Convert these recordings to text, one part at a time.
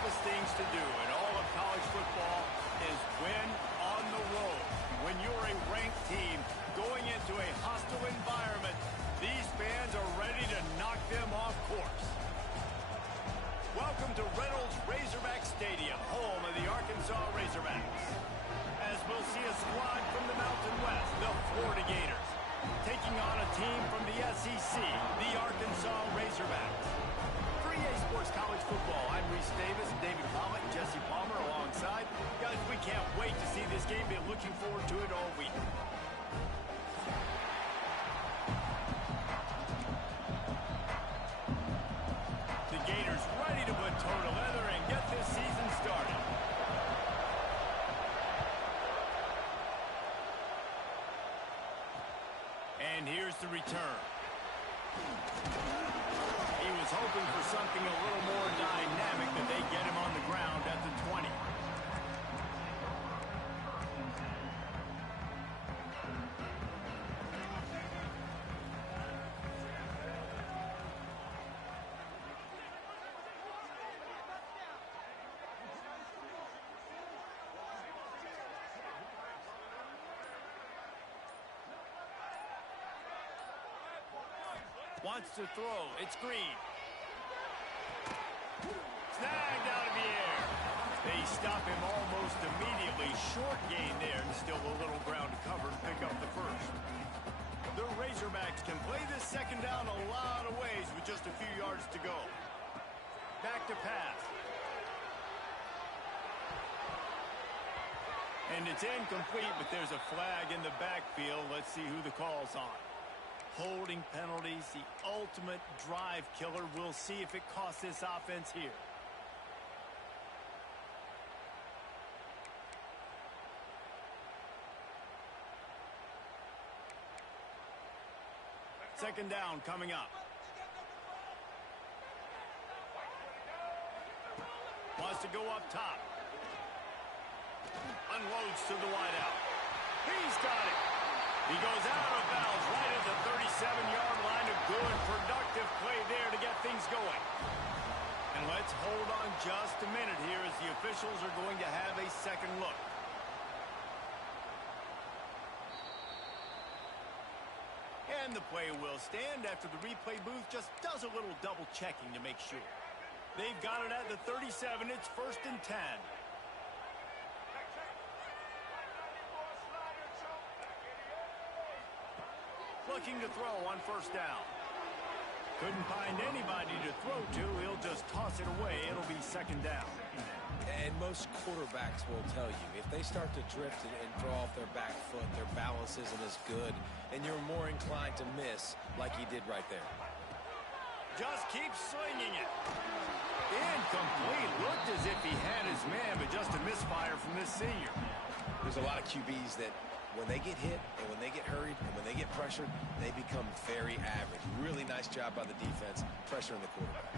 toughest things to do in all of college football is win on the road. When you're a ranked team going into a hostile environment, these fans are ready to knock them off course. Welcome to Reynolds Razorback Stadium, home of the Arkansas Razorbacks. As we'll see a squad from the Mountain West, the Florida Gators, taking on a team from the SEC, the Arkansas Razorbacks. For EA Sports College Football, I'm Reese Davis, David Pollitt, and Jesse Palmer alongside. Guys, we can't wait to see this game. Been looking forward to it all week. The Gators ready to put toe to leather and get this season started. And here's the return. He was hoping for something a little more dynamic, but they get him on the ground at the 20. Wants to throw. It's Green. Snagged out of the air. They stop him almost immediately. Short gain there, and still a little ground to cover to pick up the first. The Razorbacks can play this second down a lot of ways with just a few yards to go. Back to pass. And it's incomplete, but there's a flag in the backfield. Let's see who the call's on. Holding penalties, the ultimate drive killer. We'll see if it costs this offense here. Second down coming up. Wants to go up top. Unloads to the wideout. He's got it. He goes out of bounds right at the 37-yard line. A good, productive play there to get things going. And let's hold on just a minute here as the officials are going to have a second look. And the play will stand after the replay booth just does a little double checking to make sure. They've got it at the 37. It's 1st and 10. Looking to throw on first down. Couldn't find anybody to throw to. He'll just toss it away. It'll be second down. And most quarterbacks will tell you, if they start to drift and throw off their back foot, their balance isn't as good, and you're more inclined to miss like he did right there. Just keep slinging it. Incomplete. Looked as if he had his man, but just a misfire from this senior. There's a lot of QBs that when they get hit and when they get hurried and when they get pressured, they become very average. Really nice job by the defense, pressuring the quarterback.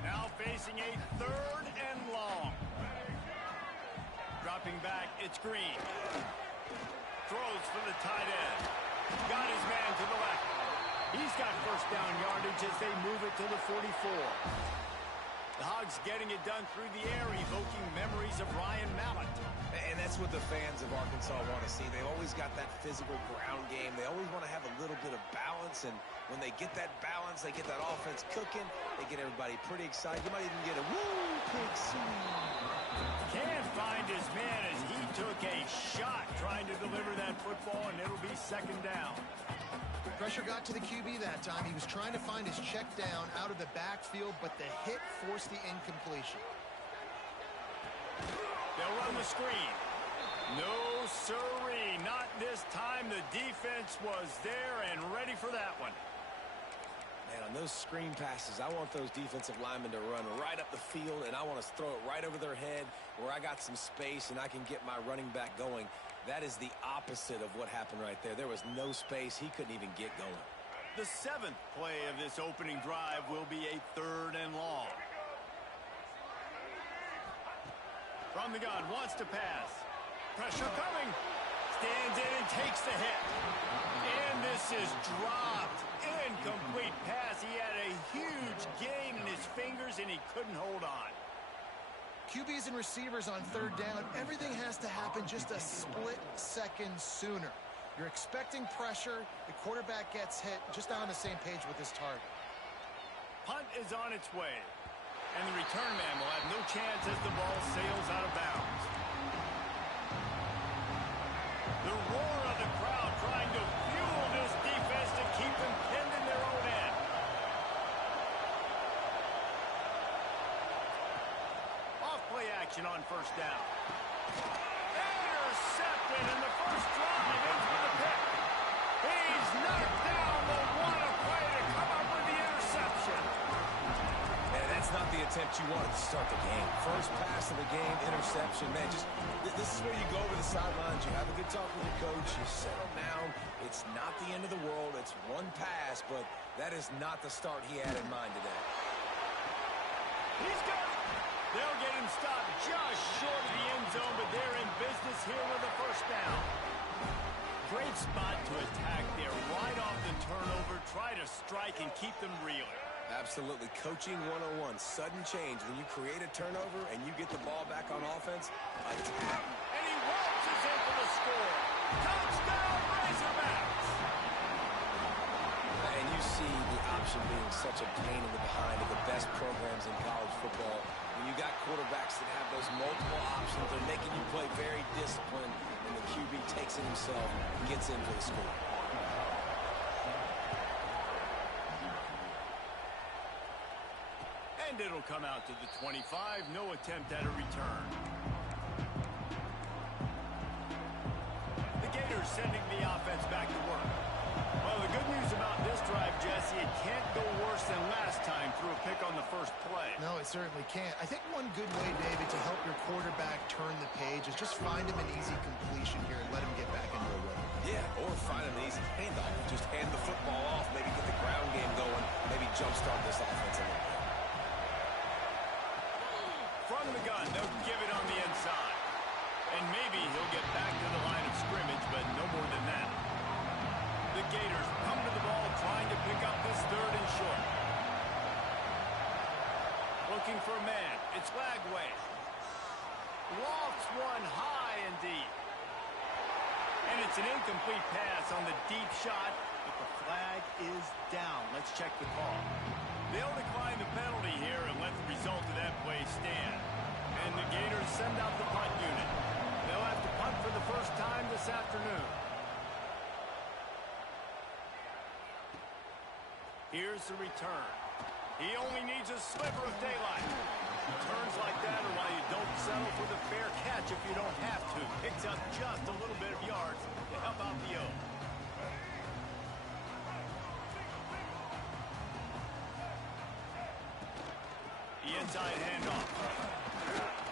Now facing a 3rd and long. Dropping back, it's Green. Throws for the tight end. Got his man to the left. He's got first down yardage as they move it to the 44. The Hogs getting it done through the air, evoking memories of Ryan Mallett. And that's what the fans of Arkansas want to see. They've always got that physical ground game. They always want to have a little bit of balance, and when they get that balance, they get that offense cooking, they get everybody pretty excited. You might even get a woo, pig sweep. Can't find his man as he took a shot trying to deliver that football, and it'll be second down. Pressure got to the QB that time. He was trying to find his check down out of the backfield, but the hit forced the incompletion. They'll run the screen. No siree, not this time. The defense was there and ready for that one. Man, on those screen passes, I want those defensive linemen to run right up the field, and I want to throw it right over their head where I got some space and I can get my running back going. That is the opposite of what happened right there. There was no space. He couldn't even get going. The 7th play of this opening drive will be a 3rd and long. From the gun, wants to pass. Pressure coming. Stands in and takes the hit. And this is dropped. Incomplete pass. He had a huge gain in his fingers, and he couldn't hold on. QBs and receivers on third down, everything has to happen just a split second sooner. You're expecting pressure. The quarterback gets hit, just not on the same page with his target. Punt is on its way. And the return man will have no chance as the ball sails out of bounds. The roar of the crowd trying to fuel this defense to keep them pinned in their own end. Off-play action on first down. Intercepted, and the first drive ends with a pick. He's knocked down the one-play to come up with the interception. And that's not the attempt you wanted to start the game. First pass of the game, interception. Man, this is where you go over the sidelines. You have a good talk with your coach. You settle down. It's not the end of the world. It's one pass, but that is not the start he had in mind today. He's got it. They'll get him stopped just short of the end zone, but they're in business here with a first down. Great spot to attack there. Right off the turnover, try to strike and keep them reeling. Absolutely. Coaching 101. Sudden change. When you create a turnover and you get the ball back on offense, attack. And he waltzes in for the score. Touchdown, Razorbacks! And you see the option being such a pain in the behind of the best programs in college football. When you got quarterbacks that have those multiple options, they're making you play very disciplined, and the QB takes it himself and gets in for the score. And it'll come out to the 25. No attempt at a return. The Gators sending the offense back to work. Well, the good news about this drive, Jesse, it can't go worse than last time through a pick on the first play. No, it certainly can't. I think one good way, David, to help your quarterback turn the page is just find him an easy completion here and let him get back into a rhythm. Yeah, or find an easy handoff. Just hand the football off, maybe get the ground game going, maybe jumpstart this offense a little bit. From the gun, they'll give it on the inside. And maybe he'll get back to the line of scrimmage, but no more than that. The Gators come to the ball, trying to pick up this third and short. Looking for a man. It's Lagway. Lofts one high and deep. And it's an incomplete pass on the deep shot, but the flag is down. Let's check the call. They'll decline the penalty here and let the result of that play stand. And the Gators send out the punt unit. They'll have to punt for the first time this afternoon. Here's the return. He only needs a sliver of daylight. Turns like that are why you don't settle for the fair catch if you don't have to. Picks up just a little bit of yards to help out the O. The inside handoff.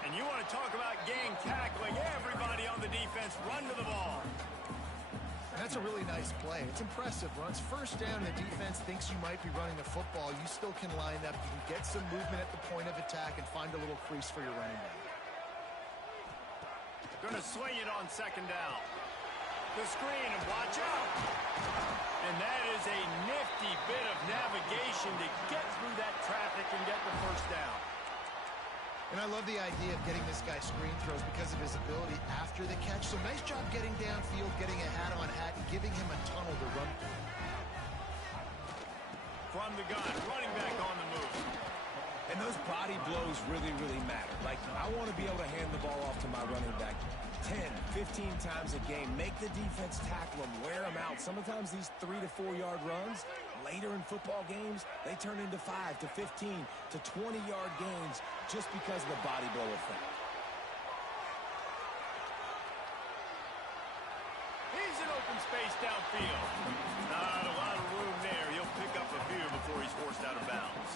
And you want to talk about gang tackling. Everybody on the defense run to the ball. That's a really nice play. It's impressive. Once first down, the defense thinks you might be running the football. You still can line up. You can get some movement at the point of attack and find a little crease for your running back. Going to swing it on second down. The screen, and watch out. And that is a nifty bit of navigation to get through that traffic and get the first down. And I love the idea of getting this guy screen throws because of his ability after the catch. So nice job getting downfield, getting a hat-on-hat, and giving him a tunnel to run through. From the gun, running back on the move. And those body blows really, really matter. Like, I want to be able to hand the ball off to my running back 10, 15 times a game. Make the defense tackle them, wear them out. Sometimes these 3 to 4 yard runs, later in football games, they turn into 5 to 15 to 20 yard gains just because of the body blow effect. He's in open space downfield. Not a lot of room there. He'll pick up a few before he's forced out of bounds.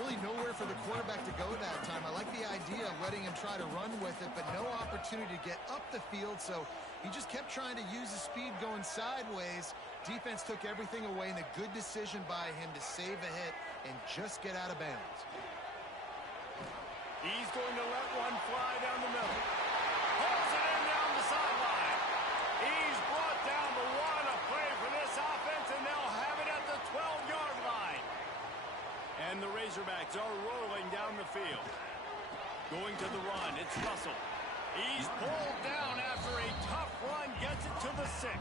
Really nowhere for the quarterback to go that time. I like the idea of letting him try to run with it, but no opportunity to get up the field, so he just kept trying to use his speed going sideways. Defense took everything away, and a good decision by him to save a hit and just get out of bounds. He's going to let one fly down the middle. Pulls it in down the sideline. He's brought down the one, a play for this offense, and they'll have it at the 12-yard line. And the Razorbacks are rolling down the field. Going to the run, it's Russell. He's pulled down after a tough run, gets it to the 6.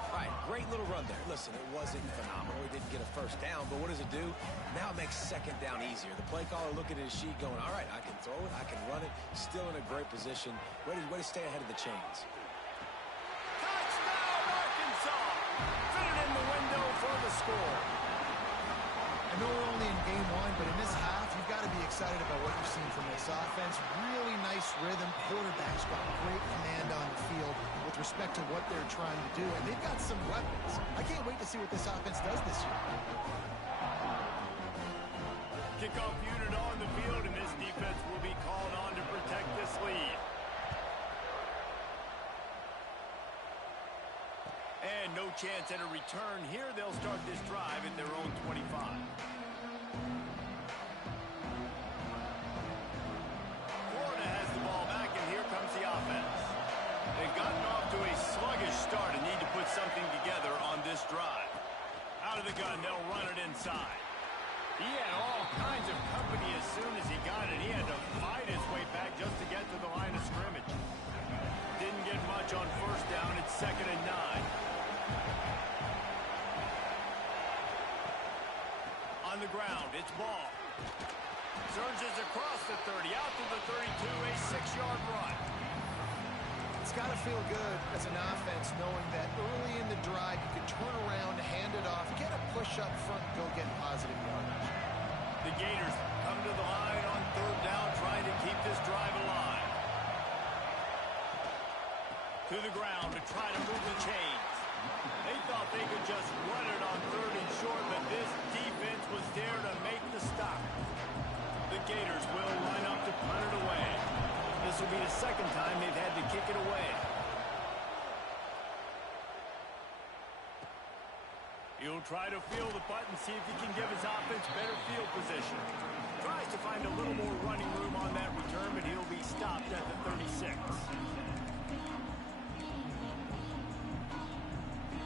All right, great little run there. Listen, it wasn't phenomenal. He didn't get a first down, but what does it do? Now it makes second down easier. The play caller looking at his sheet going, all right, I can throw it, I can run it. Still in a great position. Way to stay ahead of the chains. Touchdown, Arkansas! Fit it in the window for the score. I know we're only in game 1, but in this half, you've got to be excited about what you've seen from this offense. Really nice rhythm. Quarterback's got great command on the field with respect to what they're trying to do, and they've got some weapons. I can't wait to see what this offense does this year. Kickoff unit on the field, and this defense will be called on to protect this lead. And no chance at a return here. They'll start this drive at their own 25. Florida has the ball back, and here comes the offense. They've gotten off to a sluggish start and need to put something together on this drive. Out of the gun, they'll run it inside. He had all kinds of company as soon as he got it. He had to fight his way back just to get to the line of scrimmage. Didn't get much on first down. It's 2nd and 9. On the ground, it's Ball. Surges across the 30, out to the 32, a 6-yard run. It's got to feel good as an offense knowing that early in the drive you can turn around, hand it off, get a push up front, go get positive yardage. The Gators come to the line on 3rd down, trying to keep this drive alive. To the ground to try to move the chains. They thought they could just run it on 3rd and short, but this defense was there to make the stop. The Gators will line up to punt it away. This will be the 2nd time they've had to kick it away. He'll try to field the punt and see if he can give his offense better field position. Tries to find a little more running room on that return, but he'll be stopped at the 36.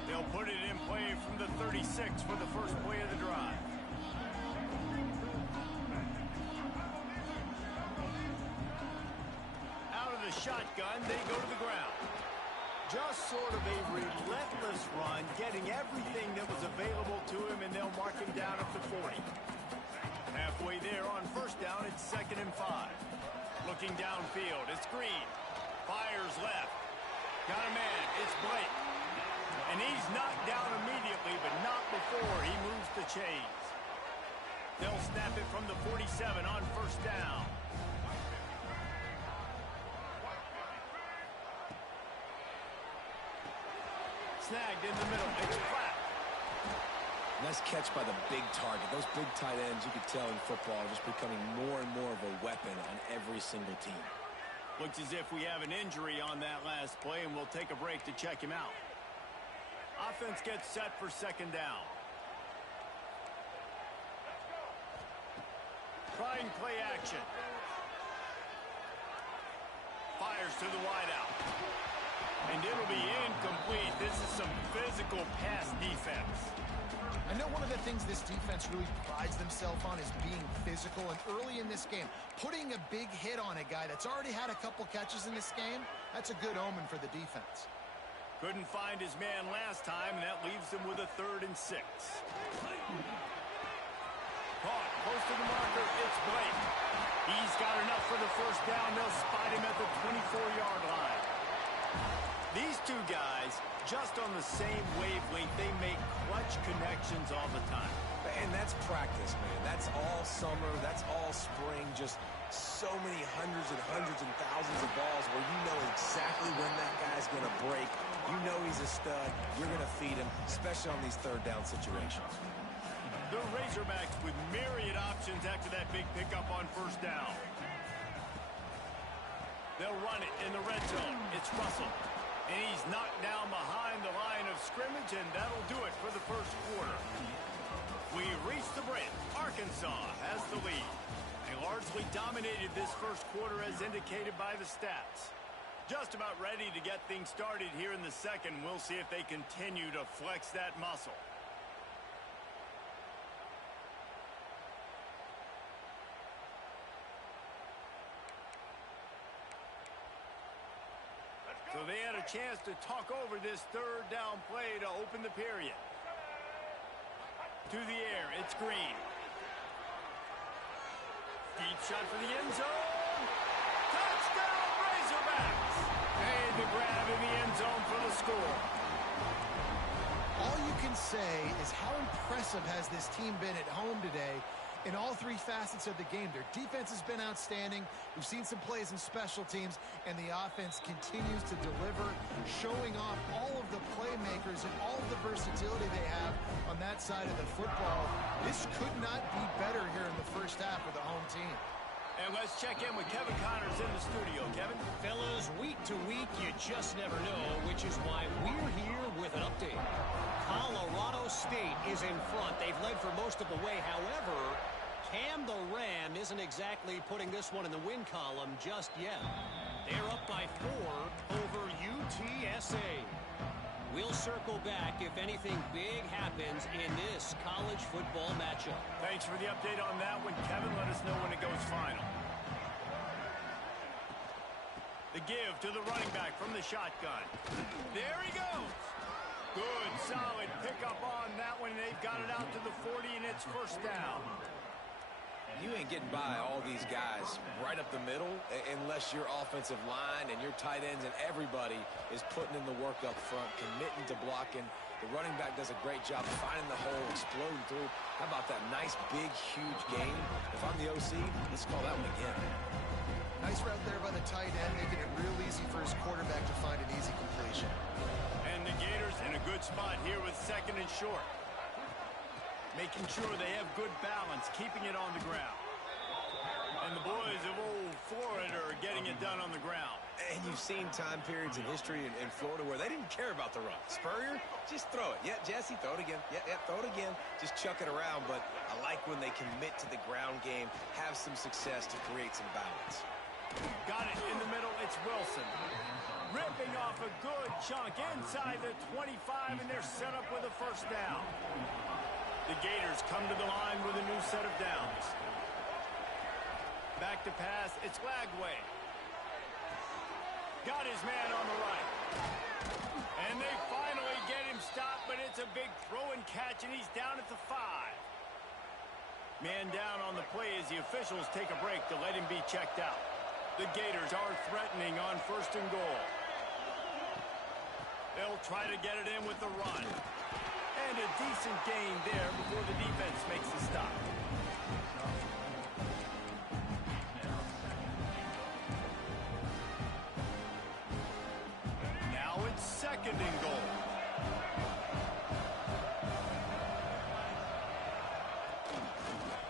They'll put it in play from the 36 for the first play of the drive. Out of the shotgun, they go to the ground. Just sort of a relentless run, getting everything that was available to him, and they'll mark him down at the 40. Halfway there on first down, it's 2nd and 5. Looking downfield, it's Green. Fires left. Got a man, it's Blake. And he's knocked down immediately, but not before he moves the chains. They'll snap it from the 47 on first down. Snagged in the middle. It's flat. Nice catch by the big target. Those big tight ends, you could tell in football, are just becoming more and more of a weapon on every single team. Looks as if we have an injury on that last play, and we'll take a break to check him out. Offense gets set for 2nd down. Trying play action. Fires to the wideout. And it'll be incomplete. This is some physical pass defense. I know one of the things this defense really prides themselves on is being physical, and early in this game, putting a big hit on a guy that's already had a couple catches in this game, that's a good omen for the defense. Couldn't find his man last time, and that leaves them with a 3rd and 6. Caught close to the marker, it's Blake. He's got enough for the first down. They'll spot him at the 24-yard line. These two guys, just on the same wavelength, they make clutch connections all the time. And that's practice, man. That's all summer. That's all spring. Just so many hundreds and thousands of balls where you know exactly when that guy's going to break. You know he's a stud. You're going to feed him, especially on these 3rd down situations. The Razorbacks with myriad options after that big pickup on first down. They'll run it in the red zone. It's Russell. And he's knocked down behind the line of scrimmage, and that'll do it for the first quarter. We reach the break. Arkansas has the lead. They largely dominated this first quarter as indicated by the stats. Just about ready to get things started here in the second. We'll see if they continue to flex that muscle. So they had a chance to talk over this third down play to open the period. To the air, it's Green. Deep shot for the end zone. Touchdown, Razorbacks! Made the grab in the end zone for the score. All you can say is how impressive has this team been at home today in all three facets of the game. Their defense has been outstanding. We've seen some plays in special teams, and the offense continues to deliver, showing off all of the playmakers and all of the versatility they have on that side of the football. This could not be better here in the first half with the home team. And let's check in with Kevin Connors in the studio. Kevin? Fellas, week to week, you just never know, which is why we're here with an update. Colorado State is in front. They've led for most of the way. However, Cam the Ram isn't exactly putting this one in the win column just yet. They're up by 4 over UTSA. We'll circle back if anything big happens in this college football matchup. Thanks for the update on that one, Kevin. Let us know when it goes final. The give to the running back from the shotgun. There he goes. Good, solid pickup on that one. They've got it out to the 40, and it's first down. You ain't getting by all these guys right up the middle unless your offensive line and your tight ends and everybody is putting in the work up front, committing to blocking. The running back does a great job finding the hole, exploding through. How about that nice, big, huge gain? If I'm the OC, let's call that one again. Nice route there by the tight end, making it real easy for his quarterback to find an easy completion. And the Gators in a good spot here with second and short. Making sure they have good balance, keeping it on the ground. And the boys of old Florida are getting it done on the ground. And you've seen time periods in history in Florida where they didn't care about the run. Spurrier, just throw it. Yeah, Jesse, throw it again. Yeah, throw it again. Just chuck it around. But I like when they commit to the ground game, have some success to create some balance. Got it in the middle. It's Wilson. Ripping off a good chunk inside the 25, and they're set up with a first down. The Gators come to the line with a new set of downs. Back to pass, it's Lagway. Got his man on the right. And they finally get him stopped, but it's a big throw and catch, and he's down at the 5. Man down on the play as the officials take a break to let him be checked out. The Gators are threatening on first and goal. They'll try to get it in with the run. And a decent gain there before the defense makes the stop. Now it's second and goal.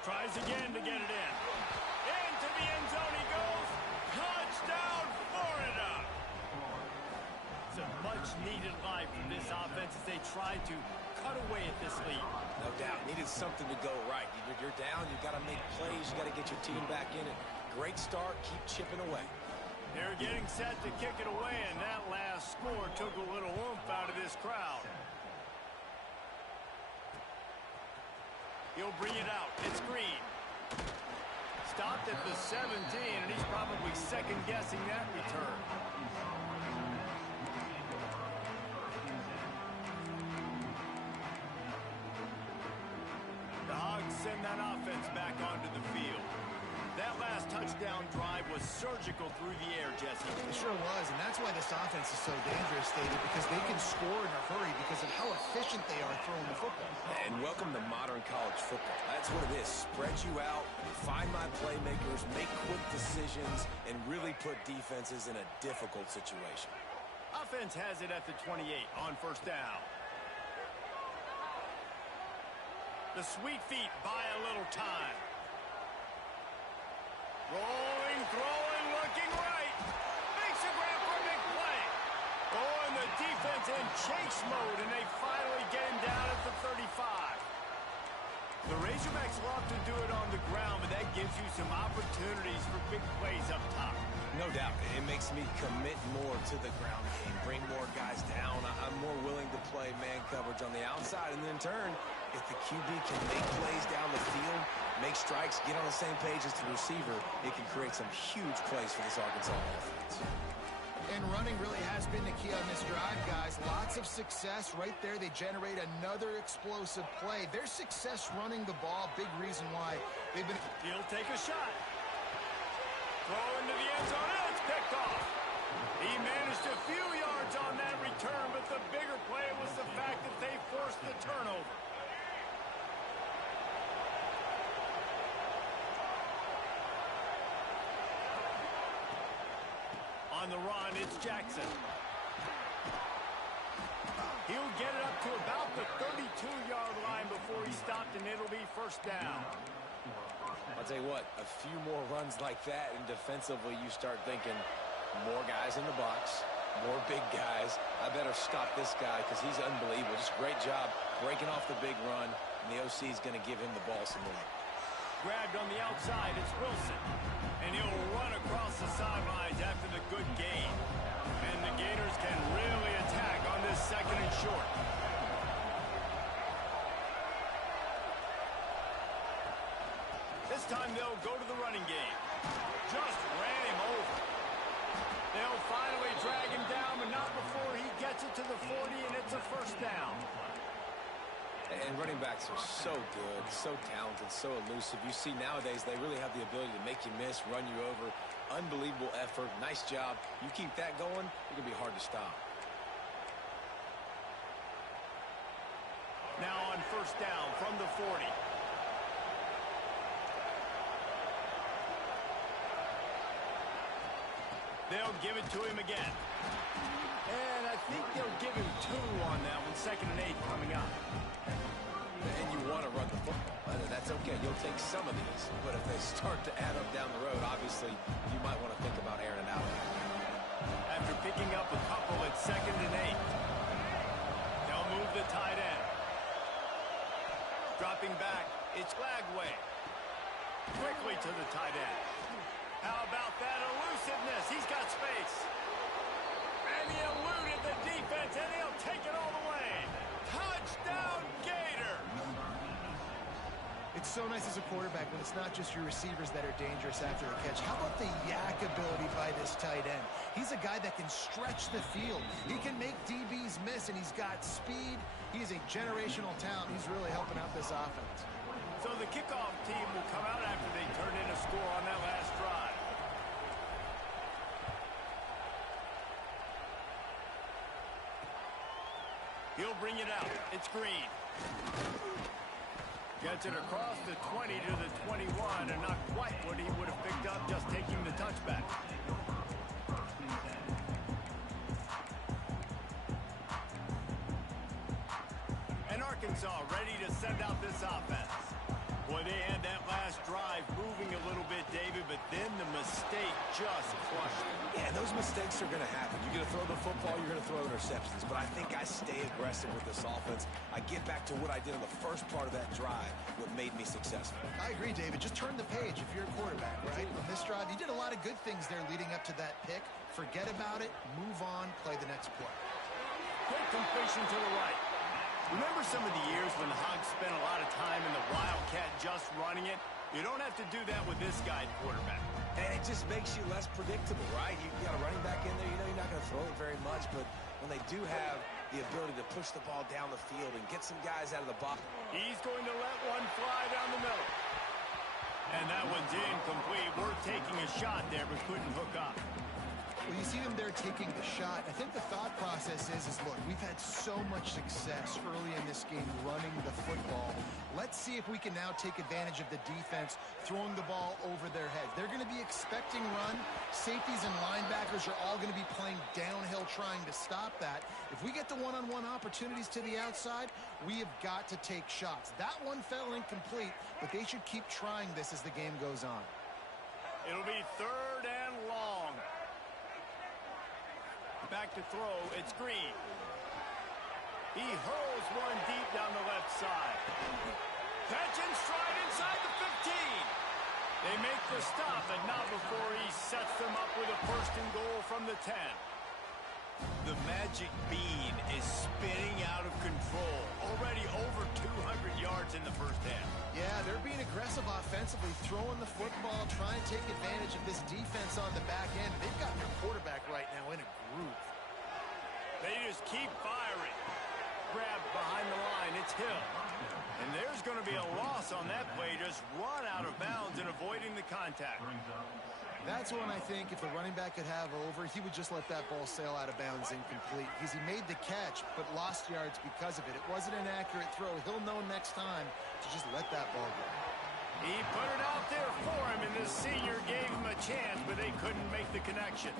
Tries again to get it in. Into the end zone he goes. Touchdown, Florida! It's a much-needed life from this offense as they try to cut away at this lead. No doubt. Needed something to go right. You're down. You've got to make plays. You've got to get your team back in it. Great start. Keep chipping away. They're getting set to kick it away, and that last score took a little oomph out of this crowd. He'll bring it out. It's Green. Stopped at the 17, and he's probably second-guessing that return. The Hogs send that offense back onto the field. That last touchdown drive was surgical through the air, Jesse. It sure was, and that's why this offense is so dangerous, David, because they can score in a hurry because of how efficient they are throwing the football. And welcome to modern college football. That's what it is. Spread you out, find my playmakers, make quick decisions, and really put defenses in a difficult situation. Offense has it at the 28 on first down. The sweet feet buy a little time. Rolling, throwing, looking right. Makes a grab for a big play. Oh, and the defense in chase mode, and they finally get him down at the 35. The Razorbacks love to do it on the ground, but that gives you some opportunities for big plays up top. No doubt. It makes me commit more to the ground game, bring more guys down. I'm more willing to play man coverage on the outside, and then in turn, if the QB can make plays down the field, make strikes, get on the same page as the receiver, it can create some huge plays for this Arkansas offense. And running really has been the key on this drive, guys. Lots of success right there. They generate another explosive play. Their success running the ball, big reason why they've been... He'll take a shot. Throw into the end zone, and it's picked off. He managed a few yards on that return, but the bigger play was the fact that they forced the turnover. On the run, it's Jackson. He'll get it up to about the 32-yard line before he's stopped, and it'll be first down. I'll tell you what, a few more runs like that, and defensively you start thinking more guys in the box, more big guys. I better stop this guy because he's unbelievable. Just great job breaking off the big run, and the OC is going to give him the ball some more. Grabbed on the outside, it's Wilson. And he'll run across the sidelines after the good gain. And the Gators can really attack on this second and short. This time they'll go to the running game. Just ran him over. They'll finally drag him down, but not before he gets it to the 40, and it's a first down. And running backs are so good, so talented, so elusive. You see nowadays they really have the ability to make you miss, run you over. Unbelievable effort. Nice job. You keep that going, it's going to be hard to stop. Now on first down from the 40. They'll give it to him again. And I think they'll give him 2 on that one. 2nd and 8 coming up. And you want to run the football. That's okay. You'll take some of these. But if they start to add up down the road, obviously, you might want to think about airing it out. After picking up a couple at 2nd and 8. They'll move the tight end. Dropping back, it's Lagway. Quickly to the tight end. How about that elusiveness? He's got space. And he eluded the defense, and he'll take it all the way. Touchdown, Gator! It's so nice as a quarterback when it's not just your receivers that are dangerous after the catch. How about the yak ability by this tight end? He's a guy that can stretch the field. He can make DBs miss, and he's got speed. He is a generational talent. He's really helping out this offense. So the kickoff team will come out after they turn in a score on that last drive. He'll bring it out. It's Green. Gets it across the 20 to the 21, and not quite what he would have picked up just taking the touchback. And Arkansas ready to send out this offense. Boy, they had that last drive moving a little bit, David, but then the mistake just crushed them. Yeah, those mistakes are going to happen. You're going to throw the football, you're going to throw interceptions. But I think I stay aggressive with this offense. I get back to what I did in the first part of that drive, what made me successful. I agree, David. Just turn the page if you're a quarterback, right? On this drive, you did a lot of good things there leading up to that pick. Forget about it, move on, play the next play. Quick completion to the right. Remember some of the years when the Hogs spent a lot of time in the Wildcat just running it? You don't have to do that with this guy quarterback. And it just makes you less predictable, right? You got a running back in there, you know you're not going to throw it very much, but when they do have the ability to push the ball down the field and get some guys out of the box. He's going to let one fly down the middle. And that one's incomplete. We're taking a shot there, but couldn't hook up. Well, you see them there taking the shot. I think the thought process is look, we've had so much success early in this game running the football. Let's see if we can now take advantage of the defense throwing the ball over their heads. They're going to be expecting run. Safeties and linebackers are all going to be playing downhill trying to stop that. If we get the one-on-one opportunities to the outside, we have got to take shots. That one fell incomplete, but they should keep trying this as the game goes on. It'll be 3rd and long. Back to throw, it's Green. He hurls one deep down the left side. Catch and stride inside the 15. They make the stop, but not before he sets them up with a 1st and goal from the 10. The magic bean is spinning out of control. Already over 200 yards in the first half. Yeah, they're being aggressive offensively, throwing the football, trying to take advantage of this defense on the back end. They've got their quarterback right now in a groove. They just keep firing. Grabbed behind the line. It's Hill. And there's going to be a loss on that play. Just run out of bounds and avoiding the contact. That's one I think if the running back could have over, he would just let that ball sail out of bounds incomplete because he made the catch but lost yards because of it. It wasn't an accurate throw. He'll know next time to just let that ball go. He put it out there for him, and the senior gave him a chance, but they couldn't make the connection.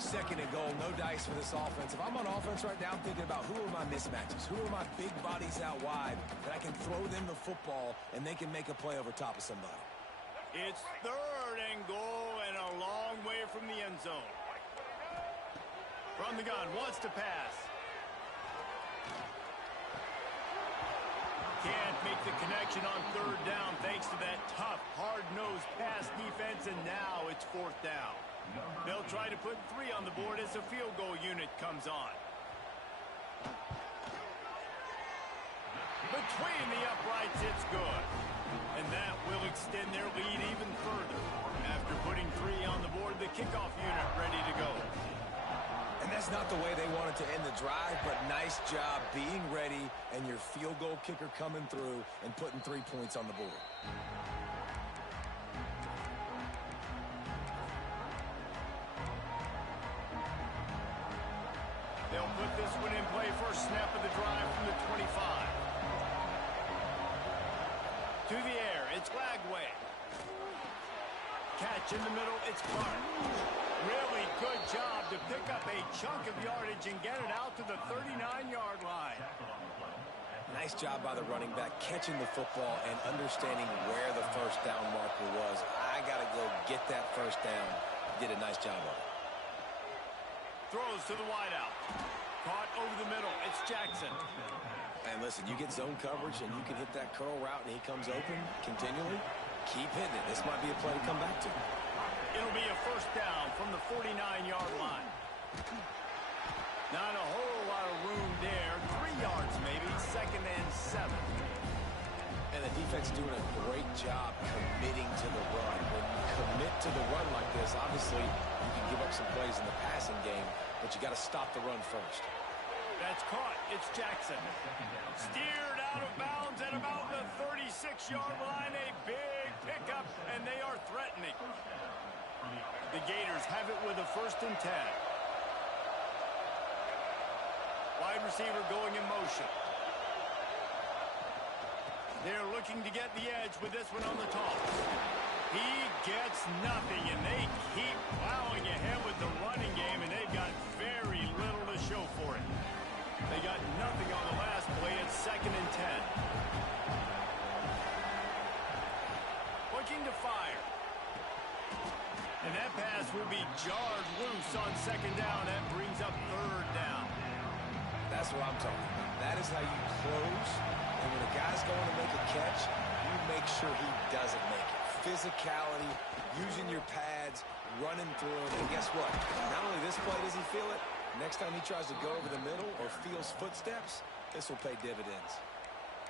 Second and goal, no dice for this offense. If I'm on offense right now, I'm thinking about who are my mismatches? Who are my big bodies out wide that I can throw them the football and they can make a play over top of somebody? It's third and goal and a long way from the end zone. From the gun, wants to pass. Can't make the connection on third down thanks to that tough, hard-nosed pass defense, and now it's fourth down. They'll try to put 3 on the board as the field goal unit comes on. Between the uprights, it's good. And that will extend their lead even further. After putting 3 on the board, the kickoff unit ready to go. And that's not the way they wanted to end the drive, but nice job being ready and your field goal kicker coming through and putting 3 points on the board. They'll put this one in play first snap of the drive from the 25. To the air, it's Lagway. Catch in the middle, it's Clark. Really good job to pick up a chunk of yardage and get it out to the 39-yard line. Nice job by the running back, catching the football and understanding where the first down marker was. I got to go get that first down. Did a nice job on it. Throws to the wideout. Caught over the middle. It's Jackson. And listen, you get zone coverage and you can hit that curl route and he comes open continually. Keep hitting it. This might be a play to come back to. It'll be a first down from the 49-yard line. Not a whole lot of room there. 3 yards maybe. Second and 7. And the defense doing a great job committing to the run. When you commit to the run like this, obviously you can give up some plays in the passing game, but you got to stop the run first. That's caught. It's Jackson. Steered out of bounds at about the 36-yard line. A big pickup, and they are threatening. The Gators have it with a first and 10. Wide receiver going in motion. They're looking to get the edge with this one on the toss. He gets nothing, and they keep plowing ahead with the running game, and they've got very little to show for it. They got nothing on the last play. It's second and 10. Looking to fire. And that pass will be jarred loose on second down. That brings up third down. That's what I'm talking about. That is how you close. And when a guy's going to make a catch, you make sure he doesn't make it. Physicality, using your pads, running through him. And guess what? Not only this play does he feel it, next time he tries to go over the middle or feels footsteps, this will pay dividends.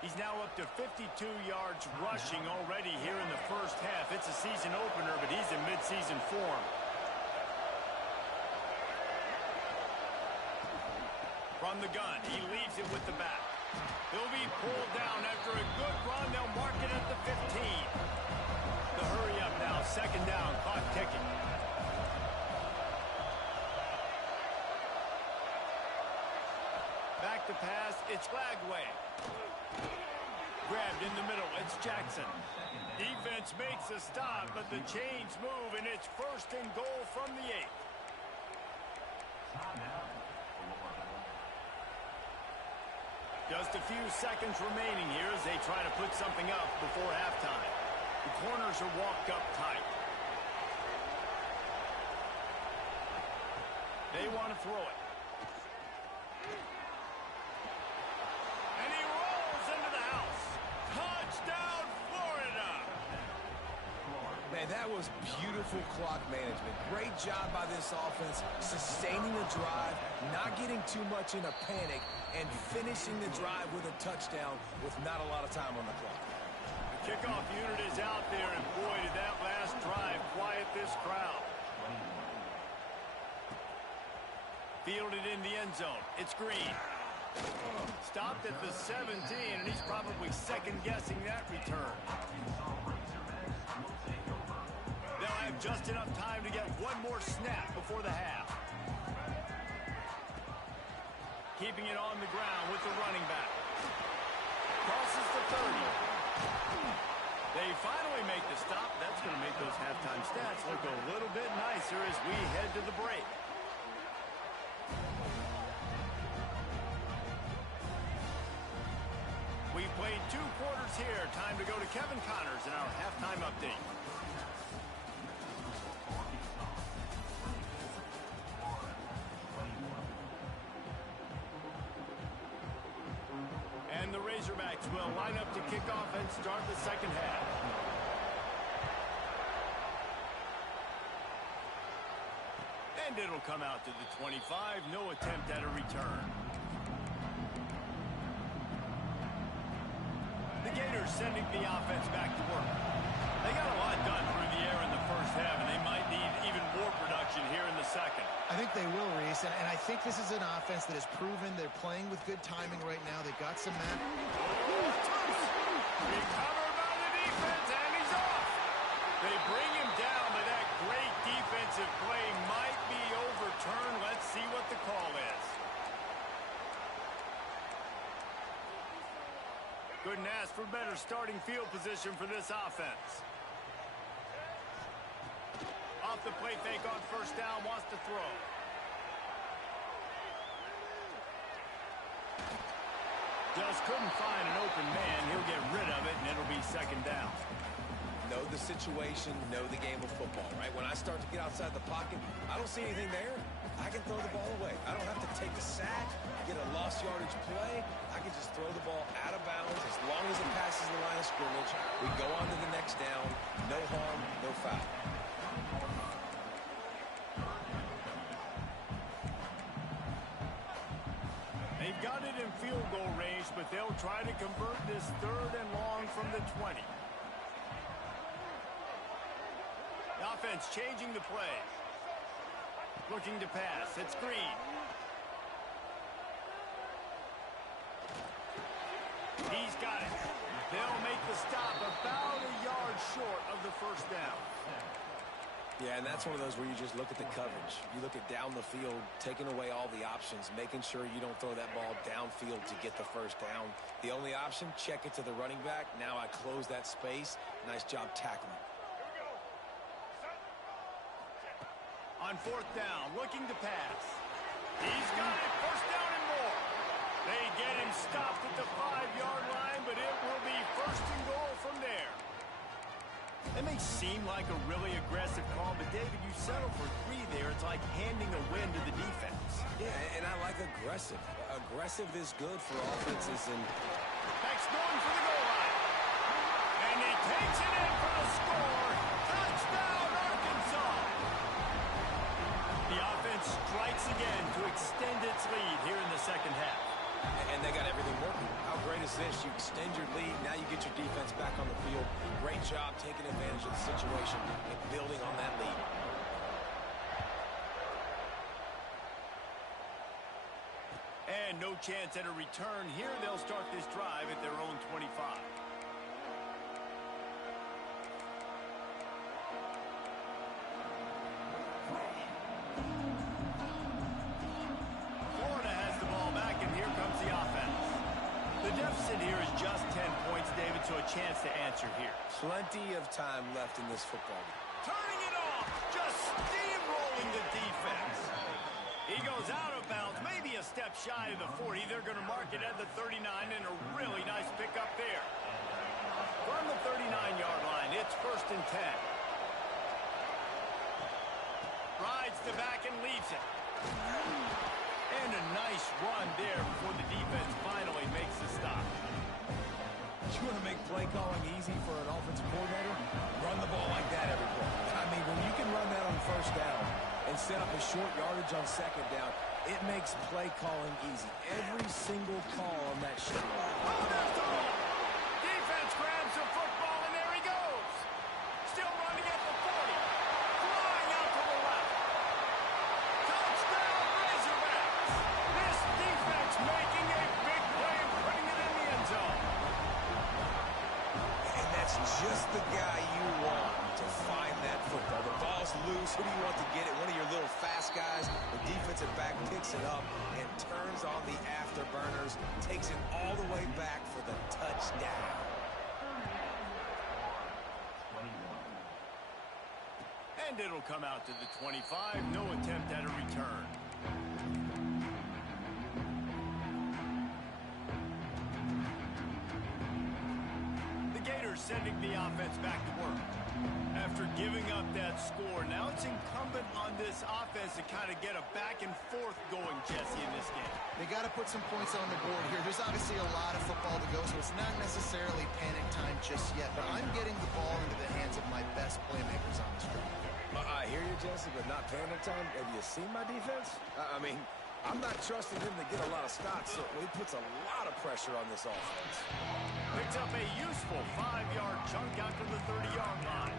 He's now up to 52 yards rushing already here in the first half. It's a season opener, but he's in midseason form. From the gun, he leaves it with the back. He'll be pulled down after a good run. They'll mark it at the 15. The hurry up now, second down, clock ticking. Back to pass, it's Lagway. Grabbed in the middle, it's Jackson. Defense makes a stop, but the chains move, and it's first and goal from the 8. Just a few seconds remaining here as they try to put something up before halftime. The corners are walked up tight. They want to throw it. And he rolls into the house. Touchdown, Florida! Man, that was beautiful clock management. Great job by this offense, sustaining the drive, not getting too much in a panic, and finishing the drive with a touchdown with not a lot of time on the clock. The kickoff unit is out there, and boy, did that last drive quiet this crowd. Fielded in the end zone. It's Green. Stopped at the 17, and he's probably second-guessing that return. They'll have just enough time to get one more snap before the half. Keeping it on the ground with the running back. Crosses the 30. They finally make the stop. That's going to make those halftime stats look a little bit nicer as we head to the break. We've played 2 quarters here. Time to go to Kevin Connors in our halftime update. And the Razorbacks will line up to kick off and start the second half. And it'll come out to the 25. No attempt at a return. The Gators sending the offense back to work. They got a lot done through the air in the first half, and they might need even more production here in the second. I think they will, Reese, and I think this is an offense that has proven they're playing with good timing right now. They got some man. Recovered by the defense, and he's off. They bring him down, but that great defensive play might be overturned. Let's see what the call is. Couldn't ask for better starting field position for this offense. Off the play fake on first down, wants to throw. Just couldn't find an open man. He'll get rid of it, and it'll be second down. Know the situation, know the game of football, right? When I start to get outside the pocket, I don't see anything there. I can throw the ball away. I don't have to take a sack, get a lost yardage play. I can just throw the ball out of bounds as long as it passes the line of scrimmage. We go on to the next down. No harm, no foul. They've got it in field goal range, but they'll try to convert this 3rd and long from the 20. The offense changing the play. Looking to pass. It's Green. He's got it. They'll make the stop about a yard short of the first down. Yeah, and that's one of those where you just look at the coverage. You look at down the field, taking away all the options, making sure you don't throw that ball downfield to get the first down. The only option, check it to the running back. Now I close that space. Nice job tackling. On 4th down, looking to pass. He's got it, first down and more. They get him stopped at the 5-yard line, but it will be 1st and goal from there. That may seem like a really aggressive call, but David, you settle for 3 there. It's like handing a win to the defense. Yeah, and I like aggressive. Aggressive is good for offenses. And Beck's going for the goal line. And he takes it in for the score. Touchdown, Arkansas. The offense strikes again to extend its lead here in the second half. And they got everything working. How great is this? You extend your lead. Now you get your defense back on the field. Great job taking advantage of the situation and building on that lead. And no chance at a return here. They'll start this drive at their own 25. Florida has the ball back, and here comes the offense. The deficit here is just 10 points, David, so a chance to answer here. Plenty of time left in this football game. Turning it off, just steamrolling the defense. He goes out of bounds, maybe a step shy of the 40. They're going to mark it at the 39, and a really nice pickup there. From the 39-yard line, it's 1st and 10. Rides the back and leaves it. And a nice run there before the defense finally makes the stop. You want to make play calling easy for an offensive coordinator? Run the ball like that every set up a short yardage on second down. It makes play calling easy. Every single call on that sheet. Oh, there's the ball. Defense grabs the football, and there he goes. Still running at the 40. Flying out to the left. Touchdown, Razorbacks. This defense making a big play and putting it in the end zone. And that's just the guy you want to find that football. The ball's loose. Who do you want to get it? One of your little fast guys. The defensive back picks it up and turns on the afterburners. Takes it all the way back for the touchdown. And it'll come out to the 25. No attempt at a return. The Gators sending the offense back to work. After giving up that score, now it's incumbent on this offense to kind of get a back and forth going, Jesse, in this game. They got to put some points on the board here. There's obviously a lot of football to go, so it's not necessarily panic time just yet. But I'm getting the ball into the hands of my best playmakers on this drive. I hear you, Jesse, but not panic time. Have you seen my defense? I mean, I'm not trusting him to get a lot of stops, so he puts a lot of pressure on this offense. Picks up a useful 5-yard chunk out to the 30-yard line.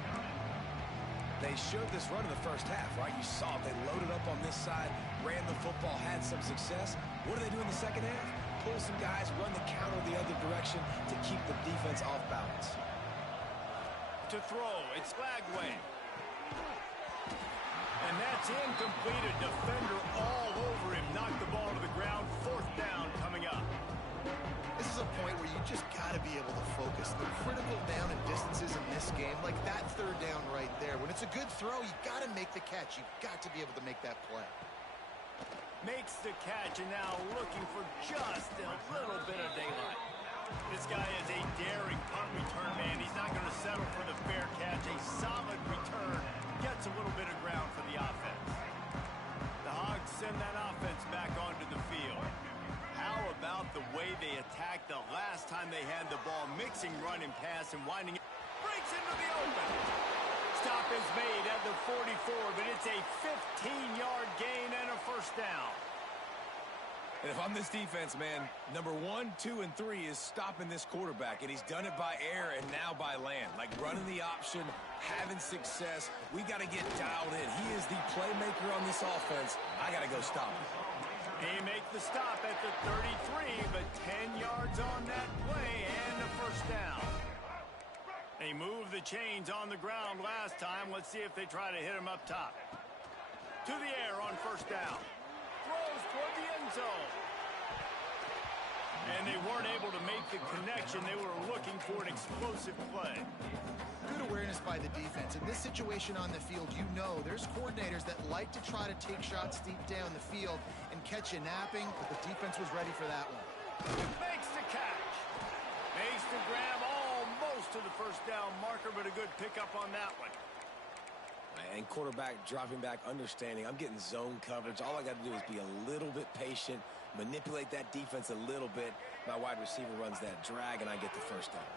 They showed this run in the first half, right? You saw it. They loaded up on this side, ran the football, had some success. What do they do in the second half? Pull some guys, run the counter the other direction to keep the defense off balance. To throw, it's Lagway. And that's incomplete. A defender all over him. Knocked the ball to the ground. 4th down coming up. This is a point where you just got to be able to focus. The critical down and distances in this game, like that 3rd down right there. When it's a good throw, you got to make the catch. You've got to be able to make that play. Makes the catch, and now looking for just a little bit of daylight. This guy is a daring punt return man. He's not going to settle for the fair catch. A solid return. Gets a little bit of ground for the offense. The Hogs send that offense back onto the field. How about the way they attacked the last time they had the ball, mixing run and pass and winding it. Breaks into the open. Stop is made at the 44, but it's a 15-yard gain and a 1st down. And if I'm this defense, man, number 1, 2, and 3 is stopping this quarterback. And he's done it by air and now by land. Like running the option, having success. We got to get dialed in. He is the playmaker on this offense. I got to go stop him. They make the stop at the 33, but 10 yards on that play and a 1st down. They moved the chains on the ground last time. Let's see if they try to hit him up top. To the air on 1st down. Throws toward the end zone. And they weren't able to make the connection. They were looking for an explosive play. Good awareness by the defense. In this situation on the field, you know there's coordinators that like to try to take shots deep down the field and catch you napping, but the defense was ready for that one. Makes the catch. Makes the grab almost to the 1st down marker, but a good pickup on that one. And quarterback dropping back, understanding I'm getting zone coverage. All I got to do is be a little bit patient, manipulate that defense a little bit. My wide receiver runs that drag, and I get the 1st down.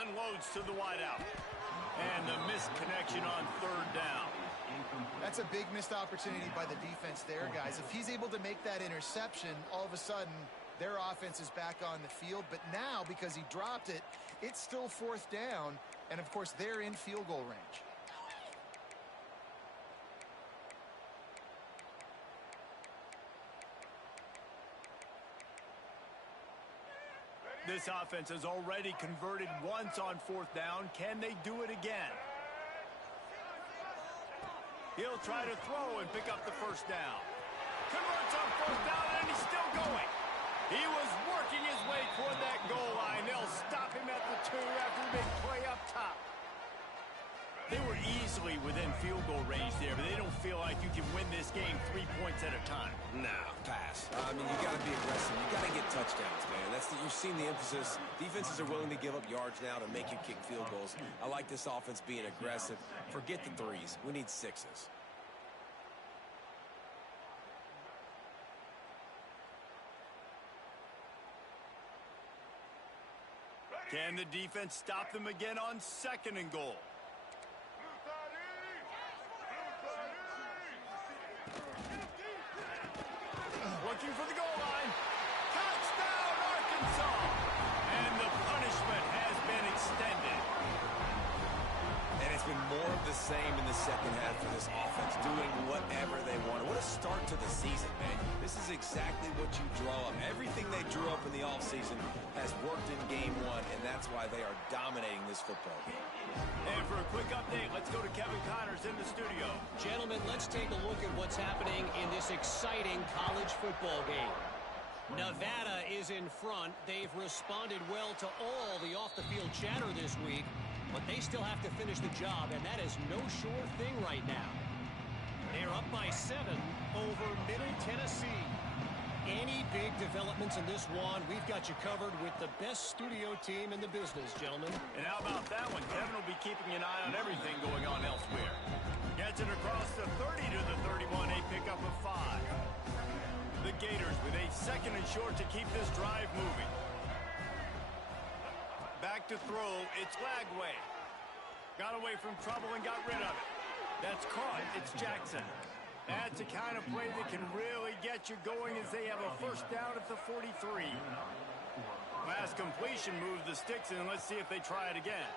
Unloads to the wideout. And the missed connection on 3rd down. That's a big missed opportunity by the defense there, guys. If he's able to make that interception, all of a sudden, their offense is back on the field. But now, because he dropped it, it's still 4th down. And, of course, they're in field goal range. This offense has already converted once on 4th down. Can they do it again? He'll try to throw and pick up the 1st down. Converts on 4th down, and he's still going. He was working his way toward that goal line. They'll stop him at the 2 after the big play up top. They were easily within field goal range there, but they don't feel like you can win this game 3 points at a time. Nah, pass. I mean, you got to be aggressive. You got to get touchdowns, man. You've seen the emphasis. Defenses are willing to give up yards now to make you kick field goals. I like this offense being aggressive. Forget the 3s. We need 6s. Can the defense stop them again on 2nd and goal? the same in the second half for this offense, doing whatever they want. What a start to the season, man. This is exactly what you draw up. Everything they drew up in the offseason has worked in game one, and that's why they are dominating this football game. And for a quick update, let's go to Kevin Connors in the studio. Gentlemen, let's take a look at what's happening in this exciting college football game. Nevada is in front. They've responded well to all the off-the-field chatter this week, but they still have to finish the job, and that is no sure thing right now. They're up by 7 over Middle Tennessee. Any big developments in this one, we've got you covered with the best studio team in the business, gentlemen. And how about that one? Kevin will be keeping an eye on everything going on elsewhere. Gets it across the 30 to the 31, a pickup of 5. The Gators with a second and short to keep this drive moving. Back to throw, it's Lagway. Got away from trouble and got rid of it. That's caught, it's Jackson. That's the kind of play that can really get you going as they have a first down at the 43. Last completion moves the sticks in, and let's see if they try it again.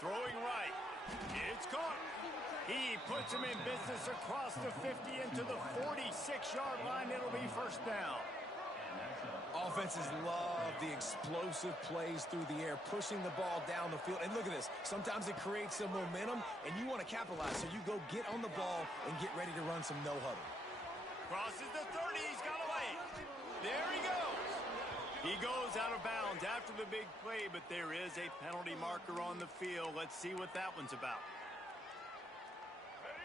Throwing right, it's caught. He puts him in business across the 50 into the 46-yard line. It'll be first down. Offenses love the explosive plays through the air, pushing the ball down the field. And look at this. Sometimes it creates some momentum, and you want to capitalize. So you go get on the ball and get ready to run some no-huddle. Crosses the 30. He's got away. There he goes. He goes out of bounds after the big play, but there is a penalty marker on the field. Let's see what that one's about.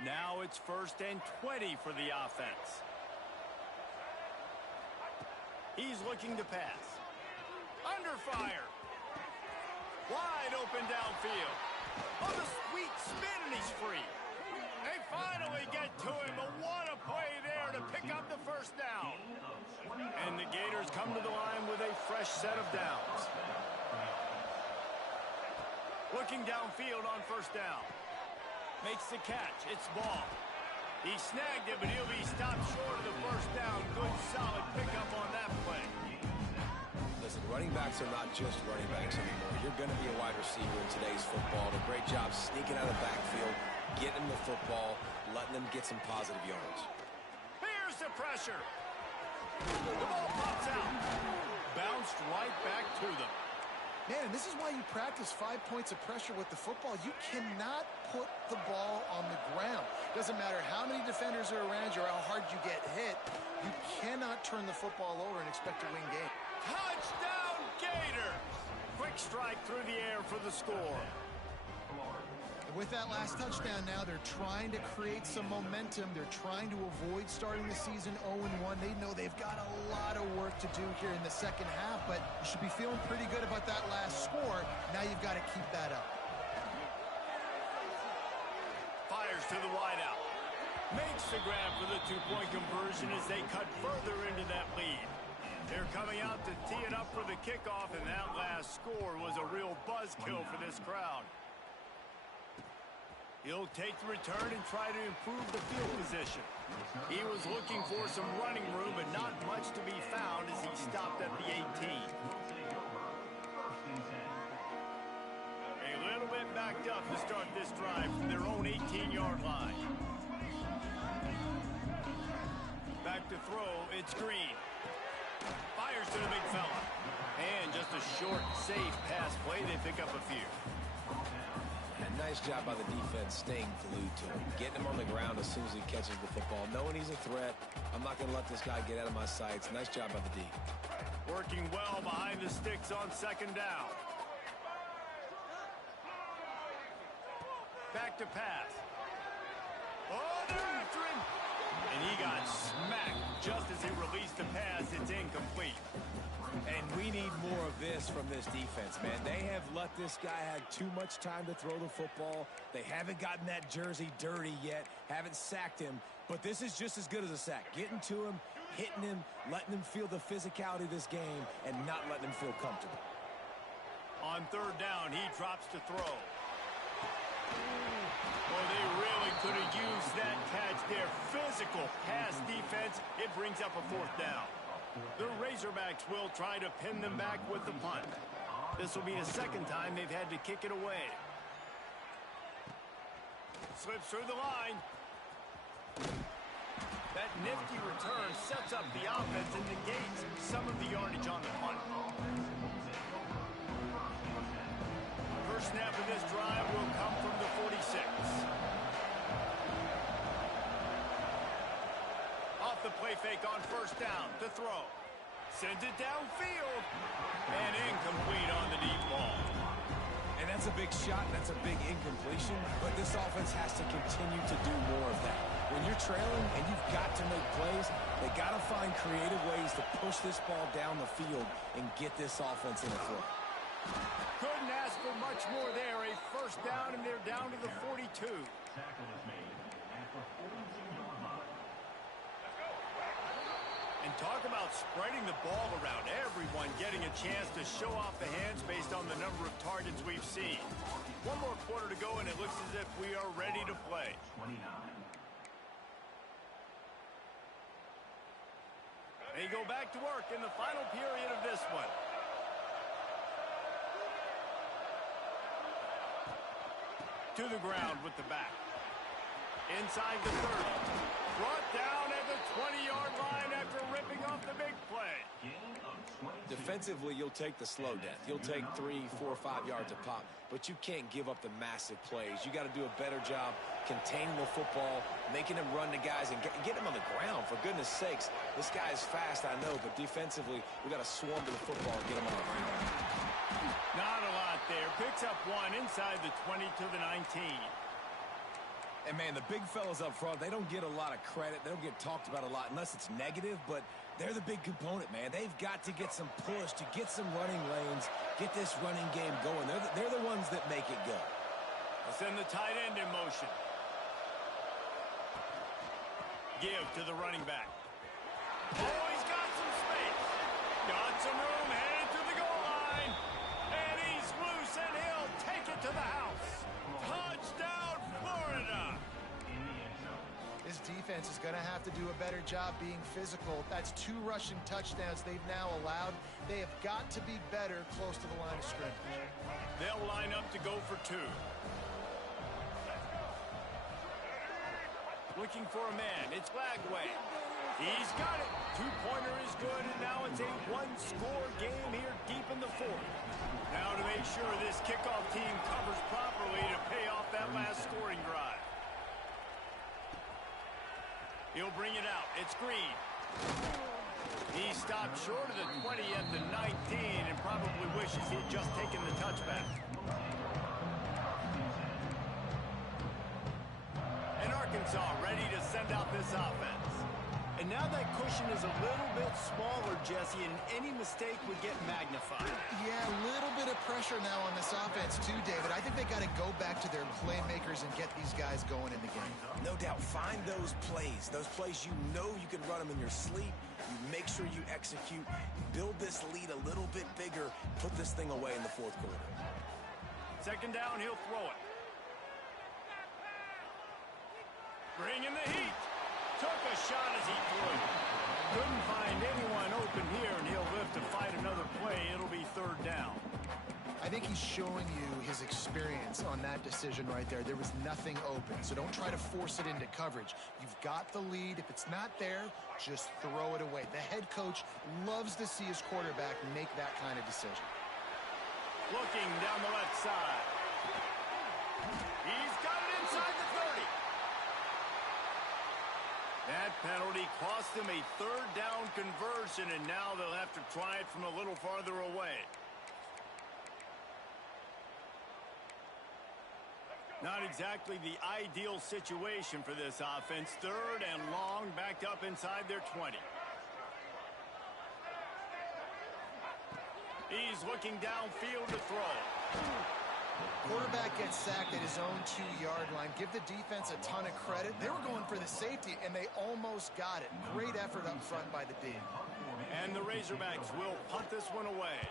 Now it's 1st and 20 for the offense. He's looking to pass. Under fire. Wide open downfield. On the sweet spin, and he's free. They finally get to him, but what a play there to pick up the first down. And the Gators come to the line with a fresh set of downs. Looking downfield on first down. Makes the catch. It's ball. He snagged it, but he'll be stopped short of the first down. Good, solid pickup on that play. Listen, running backs are not just running backs anymore. You're going to be a wide receiver in today's football. A great job sneaking out of the backfield, getting the football, letting them get some positive yards. Here's the pressure. The ball pops out. Bounced right back to them. Man, this is why you practice 5 points of pressure with the football. You cannot put the ball on the ground. Doesn't matter how many defenders are around you or how hard you get hit. You cannot turn the football over and expect to win game. Touchdown, Gators! Quick strike through the air for the score. And with that last touchdown now, they're trying to create some momentum. They're trying to avoid starting the season 0-1. They know they've got a lot of work to do here in the second half, but you should be feeling pretty good about that last score. Now you've got to keep that up. Fires to the wideout. Makes the grab for the two-point conversion as they cut further into that lead. They're coming out to tee it up for the kickoff, and that last score was a real buzzkill for this crowd. He'll take the return and try to improve the field position. He was looking for some running room, but not much to be found as he stopped at the 18. A little bit backed up to start this drive from their own 18-yard line. Back to throw, it's Green. Fires to the big fella. And just a short, safe pass play. They pick up a few. And nice job by the defense staying glued to him. Getting him on the ground as soon as he catches the football. Knowing he's a threat. I'm not going to let this guy get out of my sights. Nice job by the D. Working well behind the sticks on second down. Back to pass. Oh, they're after him. And he got smacked just as he released the pass. It's incomplete. And we need more of this from this defense, man. They have let this guy have too much time to throw the football. They haven't gotten that jersey dirty yet, haven't sacked him. But this is just as good as a sack. Getting to him, hitting him, letting him feel the physicality of this game, and not letting him feel comfortable. On third down, he drops to throw. Well, they really could have used that catch there. Physical pass defense. It brings up a fourth down. The Razorbacks will try to pin them back with the punt. This will be the second time they've had to kick it away. Slips through the line. That nifty return sets up the offense and negates some of the yardage on the punt. First snap of this drive will come from the 46. Off the play fake on first down to throw. Sends it downfield. And incomplete on the deep ball. And that's a big shot, and that's a big incompletion, but this offense has to continue to do more of that. When you're trailing and you've got to make plays, they got to find creative ways to push this ball down the field and get this offense in the flow. Couldn't ask for much more there. A first down, and they're down to the 42. And talk about spreading the ball around. Everyone getting a chance to show off the hands based on the number of targets we've seen. One more quarter to go, and it looks as if we are ready to play. They go back to work in the final period of this one. To the ground with the back. Inside the 30. Brought down at the 20-yard line after ripping off the big play. Defensively, you'll take the slow death. You'll take 3, 4, 5 yards a pop, but you can't give up the massive plays. You got to do a better job containing the football, making him run the guys, and get him on the ground. For goodness sakes, this guy is fast, I know, but defensively, we got to swarm to the football and get him on the ground. Not a lot there. Picks up one inside the 20 to the 19. And, man, the big fellas up front, they don't get a lot of credit. They don't get talked about a lot unless it's negative, but they're the big component, man. They've got to get some push, to get some running lanes, get this running game going. They're the ones that make it go. We'll send the tight end in motion. Give to the running back. Oh, he's got some space. Got some room, headed to the goal line. And he's loose, and he'll take it to the house. Touchdown, Florida. This defense is going to have to do a better job being physical. That's 2 rushing touchdowns they've now allowed. They have got to be better close to the line of scrimmage. They'll line up to go for 2. Looking for a man. It's Lagway. He's got it. 2-pointer is good, and now it's a 1-score game here deep in the 4th. Now to make sure this kickoff team covers properly to pay off that last scoring drive. He'll bring it out. It's Green. He stopped short of the 20 at the 19 and probably wishes he'd just taken the touchback. And Arkansas ready to send out this offense. And now that cushion is a little bit smaller, Jesse, and any mistake would get magnified. Yeah, a little bit of pressure now on this offense too, David. I think they got to go back to their playmakers and get these guys going in the game. No doubt, find those plays you know you can run them in your sleep. You make sure you execute, build this lead a little bit bigger, put this thing away in the 4th quarter. Second down, he'll throw it. Bring in the heat. Took a shot as he threw. Couldn't find anyone open here, and he'll live to fight another play. It'll be 3rd down. I think he's showing you his experience on that decision right there. There was nothing open, so don't try to force it into coverage. You've got the lead. If it's not there, just throw it away. The head coach loves to see his quarterback make that kind of decision. Looking down the left side. He's got it inside the 30. That penalty cost them a 3rd down conversion, and now they'll have to try it from a little farther away. Not exactly the ideal situation for this offense. 3rd and long, backed up inside their 20. He's looking downfield to throw. Quarterback gets sacked at his own 2-yard line. Give the defense a ton of credit. They were going for the safety, and they almost got it. Great effort up front by the D. And the Razorbacks will punt this one away.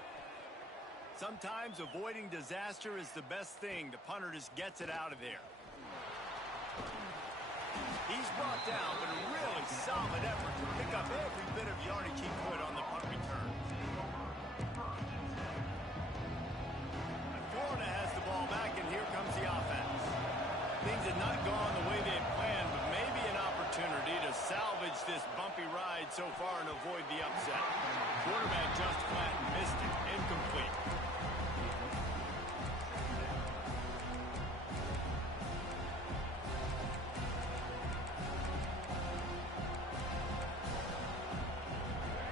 Sometimes avoiding disaster is the best thing. The punter just gets it out of there. He's brought down, but a really solid effort to pick up every bit of yardage he could on the punt return. Florida has the ball back, and here comes the offense. Things had not gone the way they had planned, but maybe an opportunity to salvage this bumpy ride so far and avoid the upset. Quarterback just flat missed it. Incomplete.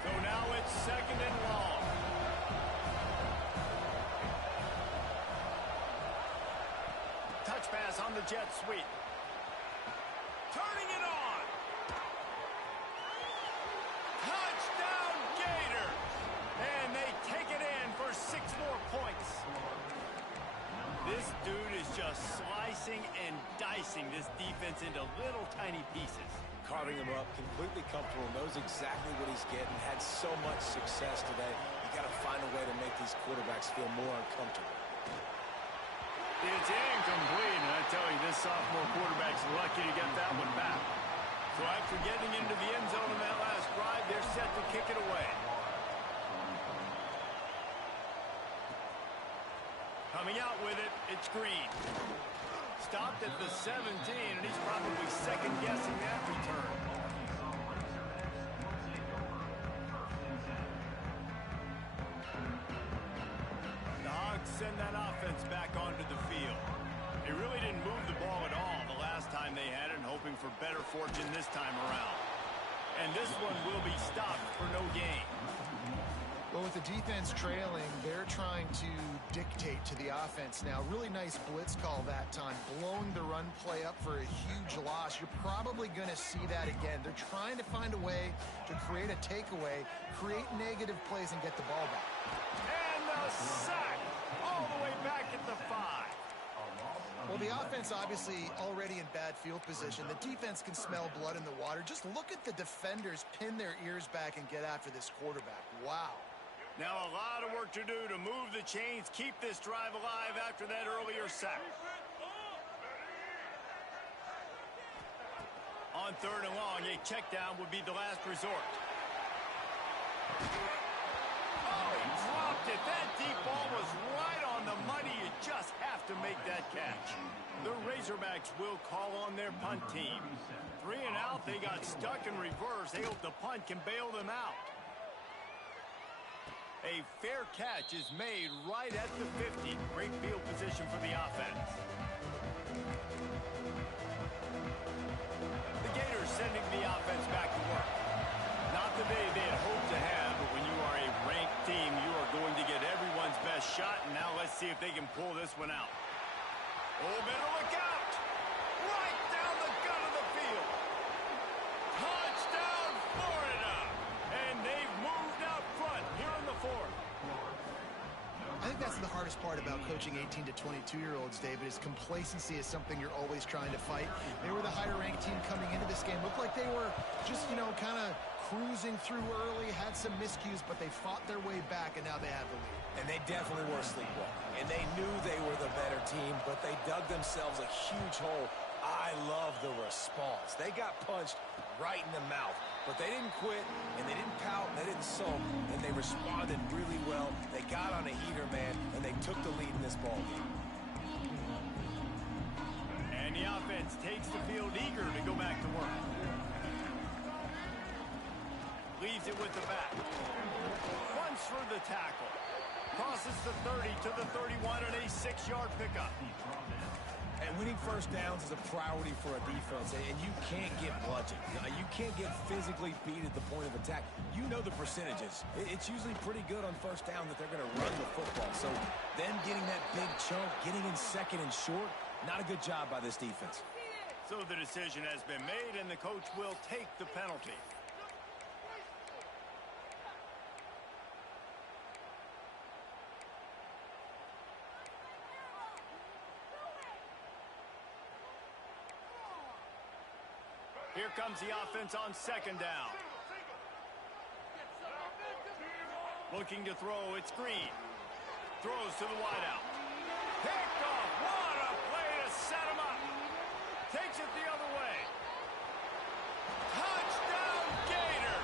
So now it's second and long. Touch pass on the jet sweep. Turning it on. Touchdown Gator. And they take it in for 6 more points. This dude is just slicing and dicing this defense into little tiny pieces. Carving him up, completely comfortable, knows exactly what he's getting, had so much success today. You got to find a way to make these quarterbacks feel more uncomfortable. It's incomplete, and I tell you, this sophomore quarterback's lucky to get that one back. So after getting into the end zone in that last drive, they're set to kick it away. Coming out with it, it's Green. Stopped at the 17, and he's probably second-guessing that return. The Hogs send that offense back onto the field. They really didn't move the ball at all the last time they had it, hoping for better fortune this time around. And this one will be stopped for no gain. Well, with the defense trailing, they're trying to dictate to the offense now. Really nice blitz call that time, blowing the run play up for a huge loss. You're probably going to see that again. They're trying to find a way to create a takeaway, create negative plays, and get the ball back. And the sack all the way back at the 5. Well, the offense obviously already in bad field position. The defense can smell blood in the water. Just look at the defenders pin their ears back and get after this quarterback. Wow. Now a lot of work to do to move the chains, keep this drive alive after that earlier sack. On third and long, a check down would be the last resort. Oh, he dropped it. That deep ball was right on the money. You just have to make that catch. The Razorbacks will call on their punt team. 3 and out, they got stuck in reverse. They hope the punt can bail them out. A fair catch is made right at the 50. Great field position for the offense. The Gators sending the offense back to work. Not the day they had hoped to have, but when you are a ranked team, you are going to get everyone's best shot, and now let's see if they can pull this one out. Oh, better look out! Right down the gut of the field. Touchdown, Florida! And they've moved out front here in the 4th. I think that's the hardest part about coaching 18 to 22-year-olds, David, is complacency is something you're always trying to fight. They were the higher-ranked team coming into this game. Looked like they were just, kind of cruising through early, had some miscues, but they fought their way back, and now they have the lead. And they definitely were sleepwalking. And they knew they were the better team, but they dug themselves a huge hole. I love the response. They got punched right in the mouth, but they didn't quit, and they didn't pout, and they didn't sulk, and they responded really well. They got on a heater, man, and they took the lead in this ball game. And the offense takes the field eager to go back to work. Leaves it with the back. Runs for the tackle. Crosses the 30 to the 31 and a 6-yard pickup. And winning first downs is a priority for a defense, and you can't get bludgeoned. You can't get physically beat at the point of attack. You know the percentages. It's usually pretty good on first down that they're going to run the football. So them getting that big chunk, getting in second and short, not a good job by this defense. So the decision has been made, and the coach will take the penalty. Here comes the offense on second down. Looking to throw, it's Green. Throws to the wideout. Picked off. What a play to set him up. Takes it the other way. Touchdown, Gator.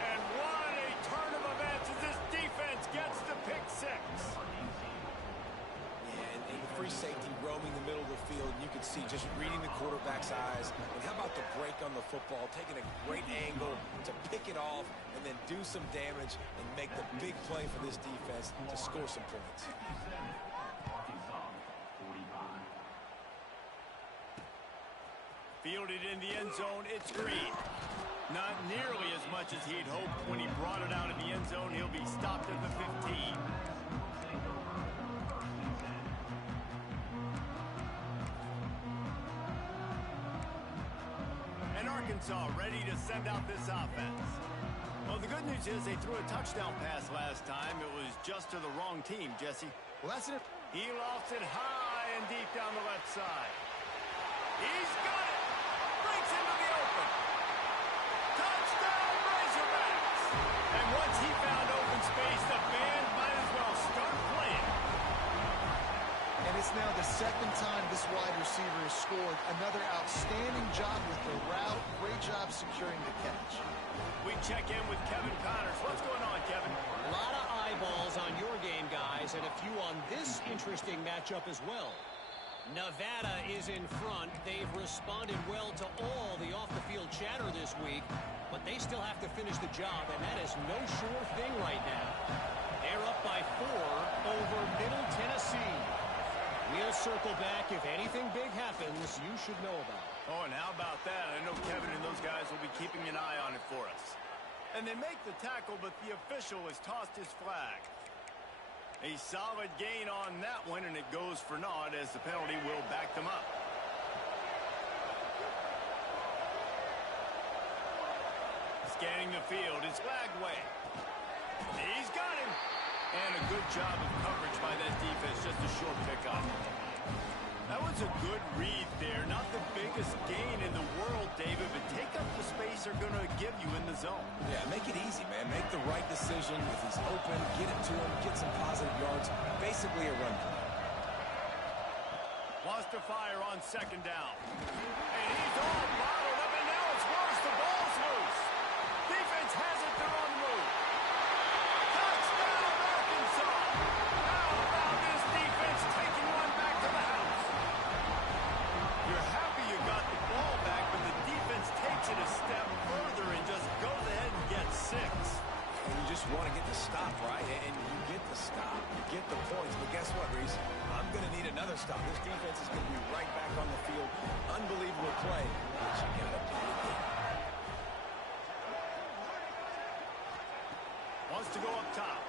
And what a turn of events as this defense gets the pick 6. Yeah, and the free safety roaming the middle of the field, and you can see just reading the quarterback's eyes. And how about the break on the football, taking a great angle to pick it off and then do some damage and make the big play for this defense to score some points. Fielded in the end zone, it's Green. Not nearly as much as he'd hoped when he brought it out of the end zone. He'll be stopped at the 15. And Arkansas ready to send out this offense. Well, the good news is they threw a touchdown pass last time. It was just to the wrong team, Jesse. Well, that's it. He lofts it high and deep down the left side. He's got it. Breaks into the open. Touchdown, Razorbacks! And once he found open space, the band might as well start playing. And it's now the second time this wide receiver has scored. Another outstanding job with the route. Great job securing the catch. We check in with Kevin Connors. What's going on, Kevin? A lot of eyeballs on your game, guys, and a few on this interesting matchup as well. Nevada is in front. They've responded well to all the off-the-field chatter this week, but they still have to finish the job, and that is no sure thing right now. They're up by 4 over Middle Tennessee. We'll circle back. If anything big happens, you should know about it. Oh, and how about that? I know Kevin and those guys will be keeping an eye on it for us. And they make the tackle, but the official has tossed his flag. A solid gain on that one, and it goes for naught as the penalty will back them up. Scanning the field, it's Lagway. He's got him. And a good job of coverage by that defense, just a short pickup. That was a good read there. Not the biggest gain in the world, David, but take up the space they're going to give you in the zone. Yeah, make it easy, man. Make the right decision. If he's open, get it to him, get some positive yards. Basically a run play. Wants to fire on second down. And he's all bottled up, and now it's worse. The ball's loose. Defense has it. They're on the move. Touchdown, Arkansas. How about this defense taking one back to the house? You're happy you got the ball back, but the defense takes it a step further and just goes ahead and gets 6. And you just want to get the stop, right? And you get the stop. You get the points. But guess what, Reese? I'm going to need another stop. This defense is going to be right back on the field. Unbelievable play. But you got to do it again. Wants to go up top.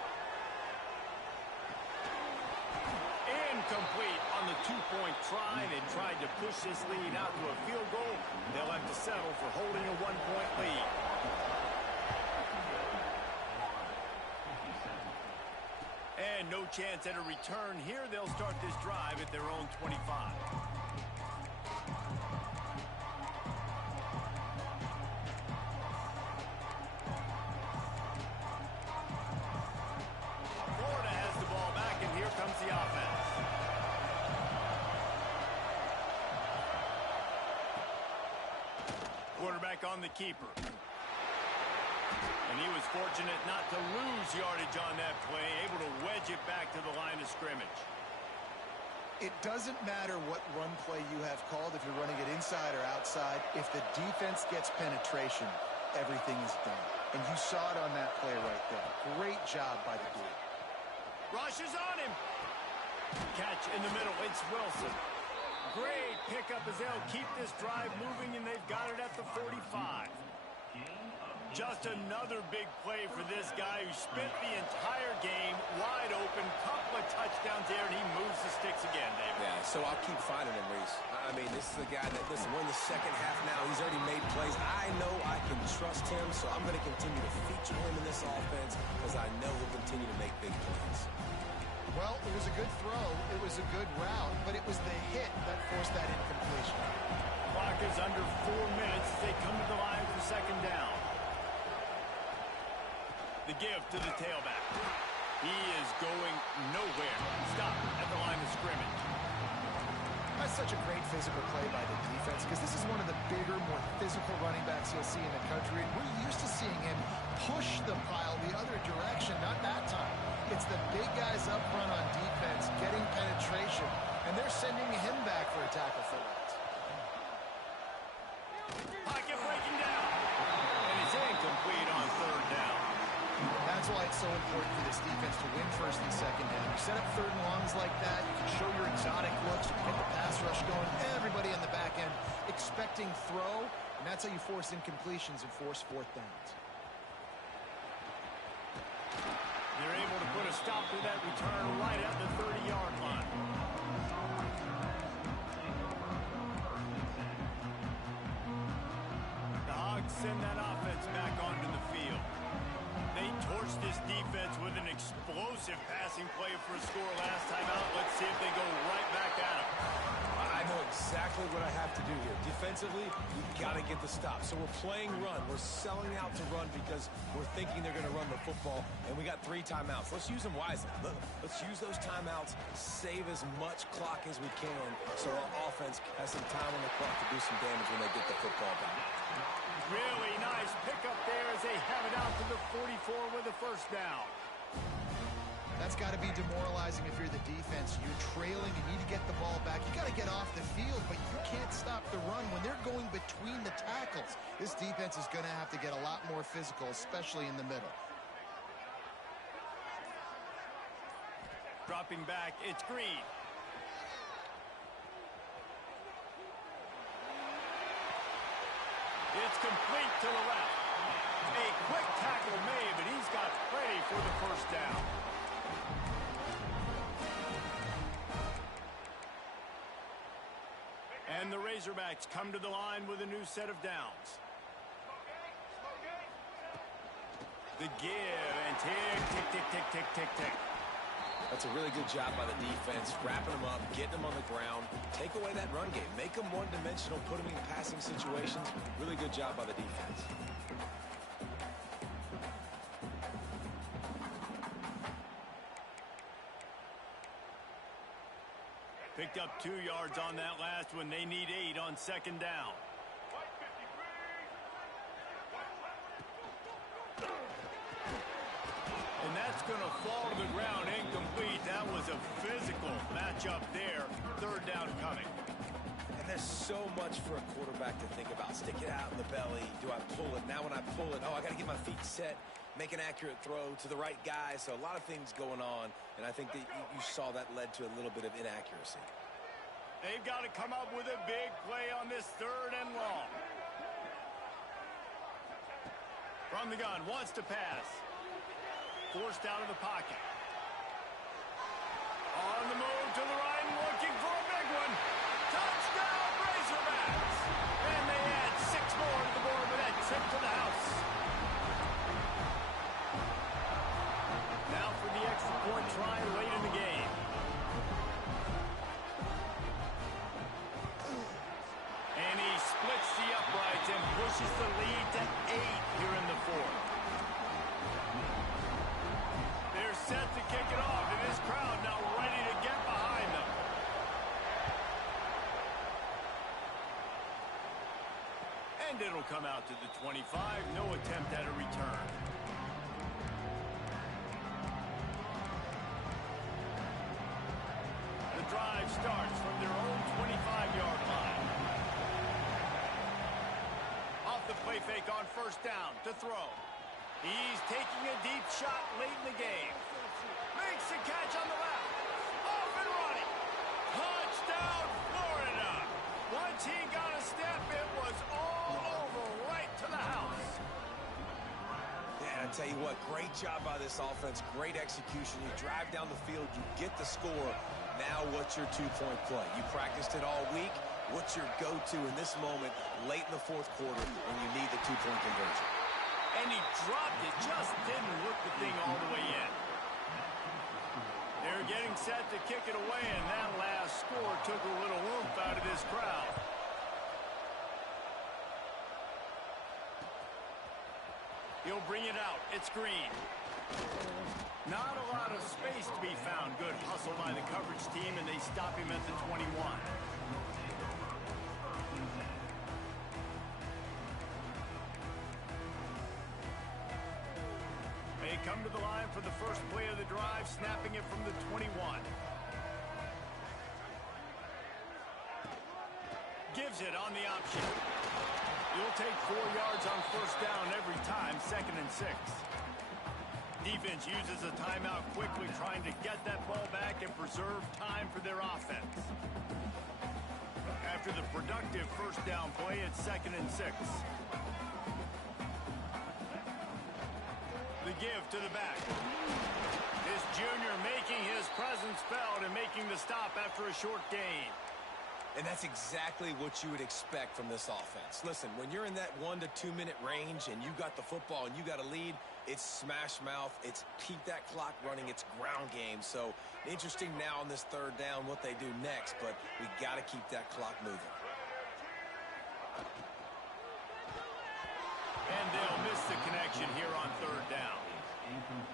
Incomplete on the 2-point try. They tried to push this lead out to a field goal. They'll have to settle for holding a 1-point lead. And no chance at a return here. They'll start this drive at their own 25. Florida has the ball back, and here comes the offense. Quarterback on the keeper. And he was fortunate not to lose yardage on that play, able to wedge it back to the line of scrimmage. It doesn't matter what run play you have called, if you're running it inside or outside. If the defense gets penetration, everything is done. And you saw it on that play right there. Great job by the dude. Rush is on him. Catch in the middle. It's Wilson. Great pickup as they'll keep this drive moving, and they've got it at the 45. Just another big play for this guy who spent the entire game wide open. Couple of touchdowns there, and he moves the sticks again, David. Yeah, so I'll keep finding him, Reese. I mean, this is the guy that, listen, we're in the second half now. He's already made plays. I know I can trust him, so I'm going to continue to feature him in this offense because I know he'll continue to make big plays. Well, it was a good throw. It was a good route, but it was the hit that forced that incompletion. Clock is under 4 minutes as they come to the line for second down. The give to the tailback. He is going nowhere. Stop at the line of scrimmage. That's such a great physical play by the defense because this is one of the bigger, more physical running backs you'll see in the country. And we're used to seeing him push the pile the other direction, not that time. It's the big guys up front on defense getting penetration, and they're sending him That's why it's so important for this defense to win first and second down. You set up third and longs like that. You can show your exotic looks. You can get the pass rush going. Everybody on the back end expecting throw, and that's how you force incompletions and force fourth downs. They're able to put a stop to that return right at the 30-yard line. The Hogs send that offense back onto the field. They torched this defense with an explosive passing play for a score last time out. Let's see if they go right back at them. I know exactly what I have to do here. Defensively, we've got to get the stop. So we're playing run. We're selling out to run because we're thinking they're going to run the football, and we got 3 timeouts. Let's use them wisely. Let's use those timeouts, save as much clock as we can so our offense has some time on the clock to do some damage when they get the football back. Really nice pickup there as they have it out to the 44 with a first down. That's got to be demoralizing if you're the defense. You're trailing, you need to get the ball back. You got to get off the field, but you can't stop the run when they're going between the tackles. This defense is going to have to get a lot more physical, especially in the middle. Dropping back, it's Green. It's complete to the left. A quick tackle made, but he's got plenty for the first down. And the Razorbacks come to the line with a new set of downs. The give and tick, tick, tick, tick, tick, tick, tick. That's a really good job by the defense, wrapping them up, getting them on the ground, take away that run game, make them one-dimensional, put them in passing situations. Really good job by the defense. Picked up 2 yards on that last one. They need 8 on second down. And that's going to fall to the ground incomplete. That was a physical matchup there. Third down coming. And there's so much for a quarterback to think about. Stick it out in the belly. Do I pull it? Now when I pull it, I got to get my feet set, make an accurate throw to the right guy. So a lot of things going on, and I think that you saw that led to a little bit of inaccuracy. They've got to come up with a big play on this third and long. From the gun, wants to pass. Forced out of the pocket. On the move to the right, looking for a big one. Touchdown, Razorbacks! And they add 6 more to the board with that trip to the house. Now for the extra point try late in the game. And he splits the uprights and pushes the lead to 8 here in the fourth. They're set to kick it off, and this crowd now ready to get behind them. And it'll come out to the 25. No attempt at a return. The drive starts from their own 25-yard line. Off the play fake on first down to throw. He's taking a deep shot late in the game. Makes the catch on the left. Off and running. Touchdown, Florida. Once he got a step, it was all over right to the house. Yeah, I tell you what, great job by this offense. Great execution. You drive down the field, you get the score. Now what's your two-point play? You practiced it all week. What's your go-to in this moment late in the fourth quarter when you need the two-point conversion? And he dropped it, just didn't work the thing all the way in. They're getting set to kick it away, and that last score took a little oomph out of this crowd. He'll bring it out. It's Green. Not a lot of space to be found. Good hustle by the coverage team, and they stop him at the 21. They come to the line for the first play of the drive, snapping it from the 21. Gives it on the option. You'll take 4 yards on first down every time, 2nd and 6. Defense uses a timeout quickly, trying to get that ball back and preserve time for their offense. After the productive first down play, it's 2nd and 6. The give to the back. This junior making his presence felt and making the stop after a short gain. And that's exactly what you would expect from this offense. Listen, when you're in that 1 to 2 minute range and you got the football and you got a lead, it's smash mouth, it's keep that clock running, it's ground game. So interesting now on this 3rd down what they do next, but we got to keep that clock moving. And they'll miss the connection here on 3rd down.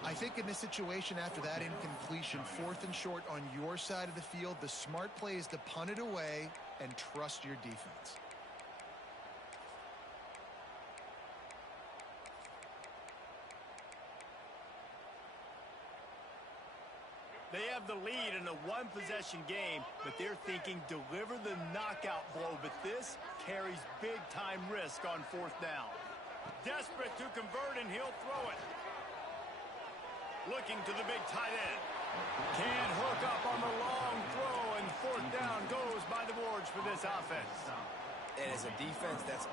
I think in this situation, after that incompletion, 4th and short on your side of the field, the smart play is to punt it away and trust your defense. They have the lead in a 1-possession game, but they're thinking deliver the knockout blow, but this carries big-time risk on 4th down. Desperate to convert, and he'll throw it. Looking to the big tight end. Can't hook up on the long throw, and 4th down goes by the boards for this offense. And as a defense, that's